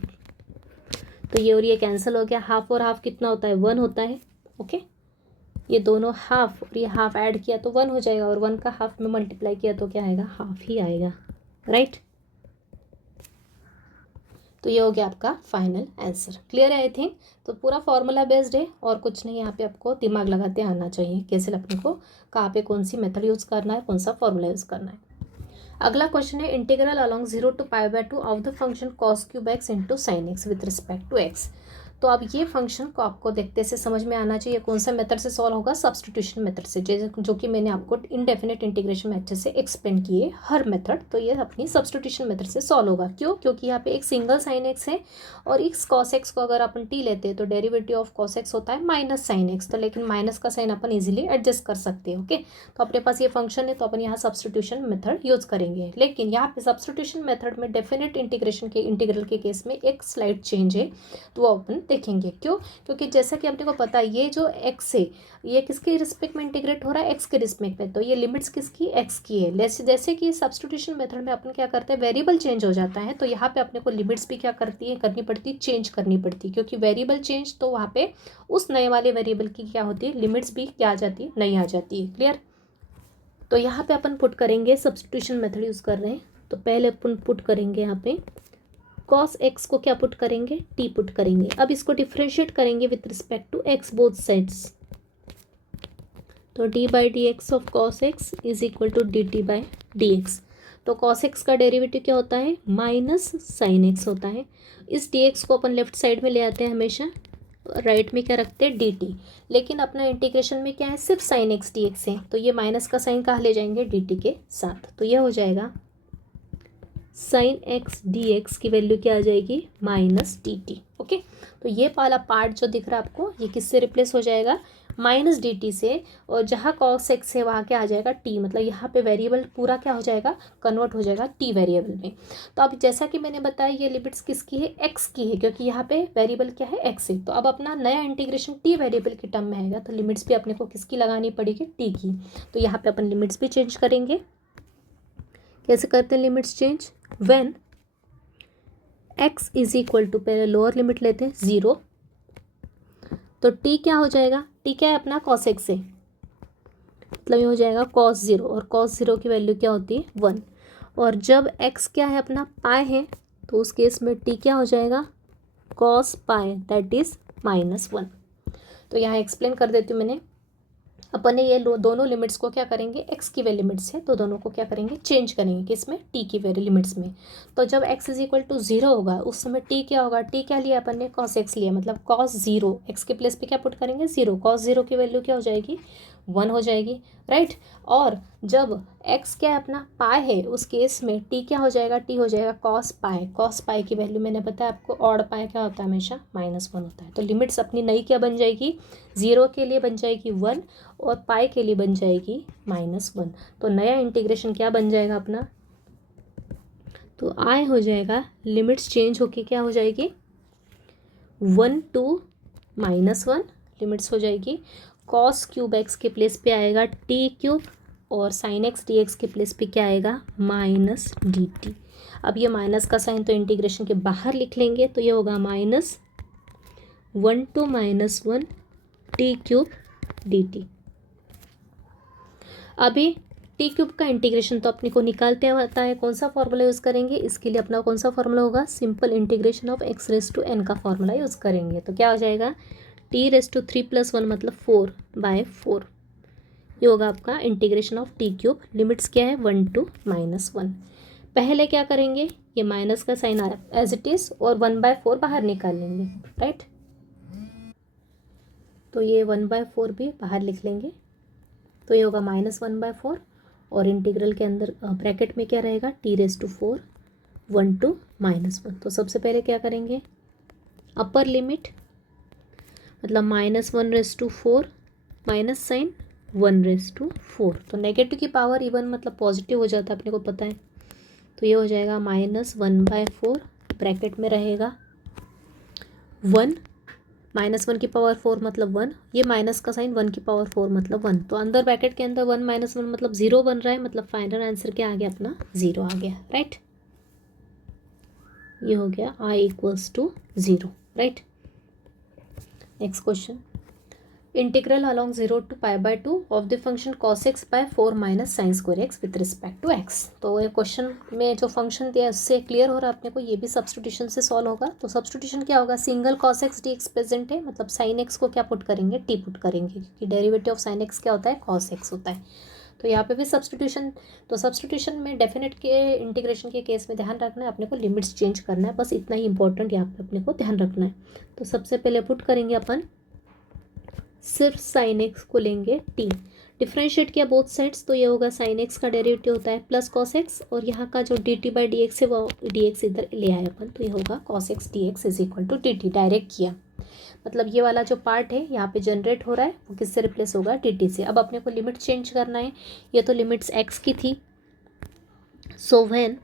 तो ये और ये कैंसिल हो गया। हाफ और हाफ कितना होता है? 1 होता है। ओके, ये दोनों हाफ और ये हाफ ऐड किया तो 1 हो जाएगा और 1 का हाफ में मल्टीप्लाई किया तो क्या आएगा? हाफ ही आएगा, राइट। तो ये हो गया आपका फाइनल आंसर। क्लियर है आई थिंक। तो पूरा फॉर्मूला बेस्ड है और कुछ नहीं, यहाँ पे आपको दिमाग लगाते आना चाहिए कैसे अपने को कहाँ पे कौन सी मेथड यूज़ करना है, कौन सा फॉर्मूला यूज़ करना है। अगला क्वेश्चन है integral along 0 to π/2 of the function cos cube x into sine x with respect to x. तो अब ये फंक्शन को आपको देखते से समझ में आना चाहिए कौन सा मेथड से सॉल्व होगा? सब्स्टिट्यूशन मेथड से, जो कि मैंने आपको इनडेफिनेट इंटीग्रेशन में अच्छे से एक्सप्लेन किए हर मेथड। तो ये अपनी सब्स्टिट्यूशन मेथड से सॉल्व होगा। क्यों? क्योंकि यहाँ पे एक सिंगल साइन एक्स है और इस कॉस एक्स को अगर अपन टी लेते हैं तो डेरिवेटिव ऑफ कॉस एक्स होता है माइनस साइन एक्स। तो लेकिन माइनस का साइन अपन इजीली एडजस्ट कर सकते हैं। ओके, तो अपने पास ये फंक्शन है तो अपन यहाँ सब्स्टिट्यूशन मेथड यूज करेंगे। लेकिन यहाँ पे सब्स्टिट्यूशन मेथड में डेफिनेट इंटीग्रेशन के इंटीग्रल के केस में एक स्लाइड चेंज है, तो वो अपन देखेंगे। क्यों? क्योंकि जैसा कि अपने को पता है ये जो x है ये किसके रिस्पेक्ट में इंटीग्रेट हो रहा है? x के रिस्पेक्ट में। तो ये लिमिट्स किसकी? x की है। जैसे कि सब्स्टिट्यूशन मेथड में अपन क्या करते हैं? वेरिएबल चेंज हो जाता है, तो यहाँ पे अपने को लिमिट्स भी क्या करनी पड़ती है? चेंज करनी पड़ती है। क्योंकि वेरिएबल चेंज तो वहाँ पे उस नए वाले वेरिएबल की क्या होती है? लिमिट्स भी क्या आ जाती है? नहीं आ जाती है। क्लियर? तो यहाँ पे अपन पुट करेंगे, सब्स्टिट्यूशन मेथड यूज कर रहे हैं तो पहले अपन पुट करेंगे यहाँ पे cos x को क्या पुट करेंगे? t पुट करेंगे। अब इसको डिफ्रेंशिएट करेंगे with respect to x both sides. तो d/dx of cos x is equal to dt/dx। तो cos x का डेरिवेटिव क्या होता है? माइनस साइन x होता है। इस dx को अपन लेफ्ट साइड में ले आते हैं हमेशा, राइट में क्या रखते हैं? dt। लेकिन अपना इंटीग्रेशन में क्या है? सिर्फ साइन x dx है, तो ये माइनस का साइन कहाँ ले जाएंगे? dt के साथ। तो ये हो जाएगा साइन एक्स डी एक्स की वैल्यू क्या आ जाएगी? Minus D T. ओके, तो ये वाला पार्ट जो दिख रहा है आपको ये किससे रिप्लेस हो जाएगा? माइनस डी टी से। और जहाँ कॉस एक्स है वहाँ क्या आ जाएगा? टी। मतलब यहाँ पे वेरिएबल पूरा क्या हो जाएगा? कन्वर्ट हो जाएगा टी वेरिएबल में। तो अब जैसा कि मैंने बताया ये लिमिट्स किसकी है? एक्स की है, क्योंकि यहाँ पे वेरिएबल क्या है? एक्स है। तो अब अपना नया इंटीग्रेशन टी वेरिएबल के टर्म में आएगा, तो लिमिट्स भी अपने को किसकी लगानी पड़ेगी? टी की। तो यहाँ पे अपन लिमिट्स भी चेंज करेंगे। कैसे करते हैं limits change? When x is equal to, पहले लोअर लिमिट लेते हैं 0, तो t क्या हो जाएगा? t क्या है अपना? cos x है, मतलब ये हो जाएगा cos 0 और cos 0 की वैल्यू क्या होती है? 1। और जब x क्या है अपना? पाई है, तो उस केस में t क्या हो जाएगा? cos pi that is -1। तो यहाँ एक्सप्लेन कर देती हूँ मैंने। अपन ने ये दोनों लिमिट्स को क्या करेंगे? एक्स की वे लिमिट्स है तो दोनों को क्या करेंगे? चेंज करेंगे। किसमें? टी की वे लिमिट्स में। तो जब x इज इक्वल टू 0 होगा उस समय t क्या होगा? t क्या लिया अपन ने? cos x लिया, मतलब cos 0 x के प्लेस पे क्या पुट करेंगे? 0। cos 0 की वैल्यू क्या हो जाएगी? 1 हो जाएगी, राइट। और जब x क्या है अपना? पाई है, उस केस में t क्या हो जाएगा? t हो जाएगा cos पाई। cos पाई की वैल्यू मैंने बताया आपको, ऑड पाई क्या होता है? हमेशा -1 होता है। तो लिमिट्स अपनी नई क्या बन जाएगी? 0 के लिए बन जाएगी 1 और पाई के लिए बन जाएगी -1। तो नया इंटीग्रेशन क्या बन जाएगा अपना? तो आई हो जाएगा, लिमिट्स चेंज होके क्या हो जाएगी? 1 to -1 लिमिट्स हो जाएगी। cos क्यूब एक्स के प्लेस पे आएगा टी क्यूब और साइन एक्स डी एक्स के प्लेस पे क्या आएगा? Minus D T. अब ये माइनस का साइन तो इंटीग्रेशन के बाहर लिख लेंगे, तो ये होगा -1 to -1 T cube D T. अभी टी क्यूब का इंटीग्रेशन तो अपने को निकालते आता है, कौन सा फॉर्मूला यूज़ करेंगे? इसके लिए अपना कौन सा फॉर्मूला होगा? Simple integration of x raise to n का फॉर्मूला यूज़ करेंगे। तो क्या हो जाएगा? t रेस टू 3+1 मतलब 4/4। ये होगा आपका integration of T cube. Limits क्या है? 1 to -1। पहले क्या करेंगे? ये माइनस का साइन आया एज इट इज़ और 1/4 बाहर निकाल लेंगे, राइट। तो ये 1/4 भी बाहर लिख लेंगे, तो ये होगा -1/4 और इंटीग्रल के अंदर ब्रैकेट में क्या रहेगा? t raise to 4 1 to -1। तो सबसे पहले क्या करेंगे? अपर लिमिट मतलब -1 रेस टू 4 माइनस साइन 1/4। तो नेगेटिव की पावर इवन मतलब पॉजिटिव हो जाता है, अपने को पता है। तो ये हो जाएगा -1/4, ब्रैकेट में रहेगा 1, -1 की पावर 4 मतलब 1, ये माइनस का साइन 1 की पावर 4 मतलब 1। तो अंदर ब्रैकेट के अंदर 1 - 1 मतलब 0 बन रहा है, मतलब फाइनल आंसर क्या आ गया अपना 0 आ गया, राइट। ये हो गया I = 0, right. Next question, integral along 0 to π/2 of the function cos x by 4 - sin² x with respect to x। तो ये क्वेश्चन में जो फंक्शन दिया है उससे क्लियर हो रहा है अपने को, ये भी सब्सटीट्यूशन से सॉल्व होगा। तो सब्सटीट्यूशन क्या होगा, single cos x dx present है, मतलब sin x को क्या पुट करेंगे, t पुट करेंगे, क्योंकि डेरिवेटिव ऑफ sin x क्या होता है, cos x होता है। तो यहाँ पे भी सब्सटीट्यूशन, तो सब्सटीट्यूशन में डेफिनेट के इंटीग्रेशन के केस में ध्यान रखना है अपने को, लिमिट्स चेंज करना है, बस इतना ही इंपॉर्टेंट यहाँ पे अपने को ध्यान रखना है। तो सबसे पहले पुट करेंगे अपन, सिर्फ साइन एक्स को लेंगे टी, डिफ्रेंशिएट किया बोथ साइड्स, तो ये होगा साइन एक्स का डेरिवेटिव होता है प्लस कॉस एक्स, और यहाँ का जो D T by D x है वो डी एक्स इधर ले आए अपन, तो ये होगा cos x d x is equal to d t. Direct किया, मतलब ये वाला जो पार्ट है यहाँ पे जनरेट हो रहा है वो किससे रिप्लेस होगा, डी टी से। अब अपने को लिमिट चेंज करना है, ये तो लिमिट्स एक्स की थी, सो व्हेन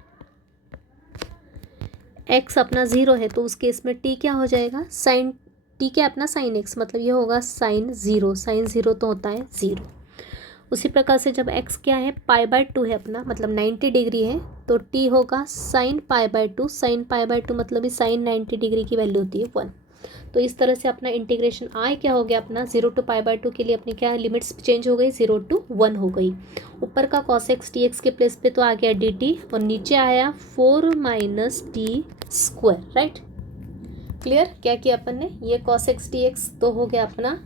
एक्स अपना 0 है तो उस केस में टी क्या हो जाएगा, साइन टी क्या अपना साइन एक्स, मतलब ये होगा साइन 0, साइन 0 तो होता है 0। उसी प्रकार से जब x क्या है, π/2 है अपना, मतलब 90 डिग्री है, तो t होगा साइन π/2, साइन π/2 मतलब ही साइन 90 डिग्री की वैल्यू होती है 1। तो इस तरह से अपना इंटीग्रेशन आई क्या हो गया अपना, 0 to π/2 के लिए अपनी क्या लिमिट्स चेंज हो गई, 0 to 1 हो गई। ऊपर का cos x dx के प्लेस पे तो आ गया dt, और नीचे आया 4 - t², राइट। क्लियर, क्या किया अपन ने, ये cos x dx तो हो गया अपना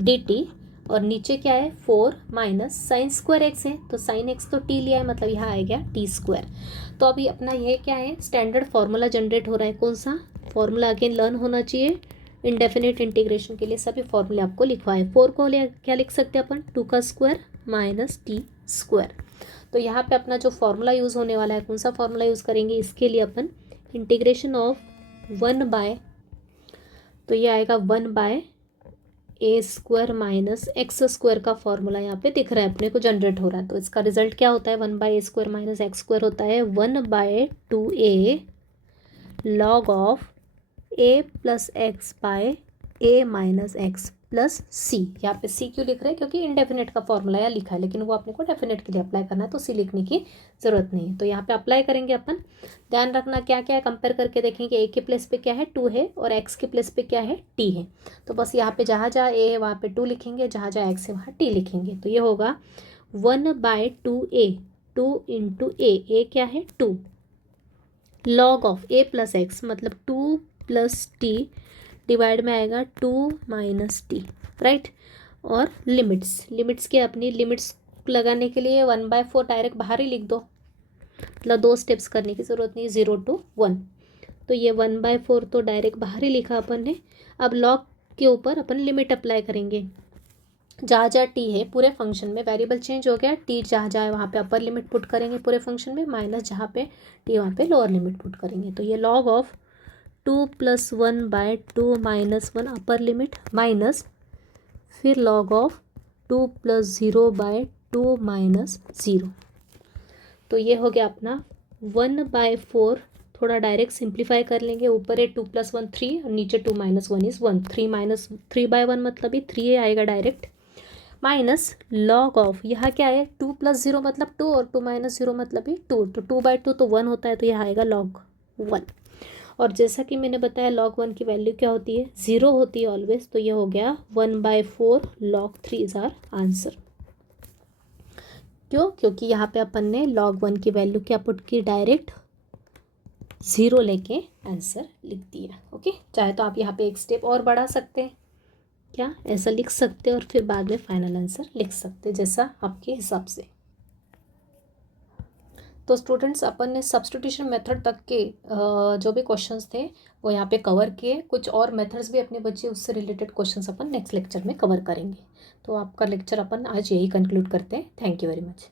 dt, और नीचे क्या है 4 - sin² x है, तो sin x तो t लिया है, मतलब यहाँ आ गया t²। तो अभी अपना ये क्या है, स्टैंडर्ड फार्मूला जनरेट हो रहा है, कौन सा फार्मूला अगेन लर्न होना चाहिए इनडेफिनेट इंटीग्रेशन के लिए, सभी फॉर्मूले आपको लिखवाए। 4 को क्या लिख सकते हैं अपन, 2 का स्क्वायर माइनस t²। तो यहाँ पे अपना जो फार्मूला यूज़ होने वाला है, कौन सा फार्मूला यूज़ करेंगे, इसके लिए अपन इंटीग्रेशन ऑफ 1/, तो ये आएगा 1/a² माइनस x² का फॉर्मूला यहाँ पे दिख रहा है अपने को, जनरेट हो रहा है। तो इसका रिजल्ट क्या होता है, 1/a² माइनस x² होता है 1/2a log of a plus x by a minus x plus c. यहाँ पे सी क्यों लिख रहे हैं, क्योंकि इनडेफिनेट का फॉर्मूला यहाँ लिखा है, लेकिन वो अपने को डेफिनेट के लिए अप्लाई करना है, तो सी लिखने की ज़रूरत नहीं है। तो यहाँ पे अप्लाई करेंगे अपन, ध्यान रखना क्या क्या है, कंपेयर करके देखेंगे ए के प्लेस पे क्या है 2 है, और एक्स के प्लेस पे क्या है टी है। तो बस यहाँ पे जहाँ जहाँ ए है वहाँ पे 2 लिखेंगे, जहाँ जहाँ एक्स है वहाँ टी लिखेंगे। तो ये होगा 1/2a, 2 × a क्या है 2, log of a plus x मतलब 2 + t डिवाइड में आएगा 2 - t, राइट। और लिमिट्स के अपनी लिमिट्स लगाने के लिए 1/4 डायरेक्ट बाहर ही लिख दो, मतलब 2 स्टेप्स करने की ज़रूरत नहीं, 0 to 1। तो ये 1/4 तो डायरेक्ट बाहर ही लिखा अपन ने। अब लॉग के ऊपर अपन लिमिट अप्लाई करेंगे, जहाँ जहाँ टी है पूरे फंक्शन में, वेरिएबल चेंज हो गया, टी जहाँ जहाँ वहाँ पे अपर लिमिट पुट करेंगे पूरे फंक्शन में, माइनस जहाँ पे टी वहाँ पे लोअर लिमिट पुट करेंगे। तो ये log of 2 + 1/2 - 1 upper limit, minus फिर log ऑफ 2 + 0/2 - 0। तो ये हो गया अपना 1/4। थोड़ा डायरेक्ट सिंप्लीफाई कर लेंगे, ऊपर है 2 + 1 3 और नीचे 2 - 1 is 1, 3/1 मतलब ही 3 आएगा डायरेक्ट, माइनस लॉग ऑफ यहाँ क्या है 2 + 0 मतलब 2 और 2 - 0 मतलब ही 2, तो 2/2 तो 1 होता है, तो यहाँ आएगा log 1। और जैसा कि मैंने बताया log 1 की वैल्यू क्या होती है, 0 होती है ऑलवेज। तो ये हो गया 1/4 log 3 इज आवर आंसर। क्यों, क्योंकि यहाँ पे अपन ने log 1 की वैल्यू क्या पुट की, डायरेक्ट 0 लेके आंसर लिख दिया। ओके, चाहे तो आप यहाँ पे एक स्टेप और बढ़ा सकते हैं, क्या ऐसा लिख सकते हैं, और फिर बाद में फाइनल आंसर लिख सकते हैं, जैसा आपके हिसाब से। तो स्टूडेंट्स अपन ने सब्स्टिट्यूशन मेथड तक के जो भी क्वेश्चंस थे वो यहाँ पे कवर किए। कुछ और मेथड्स भी अपने बच्चे, उससे रिलेटेड क्वेश्चंस अपन नेक्स्ट लेक्चर में कवर करेंगे। तो आपका लेक्चर अपन आज यही कंक्लूड करते हैं। Thank you very much.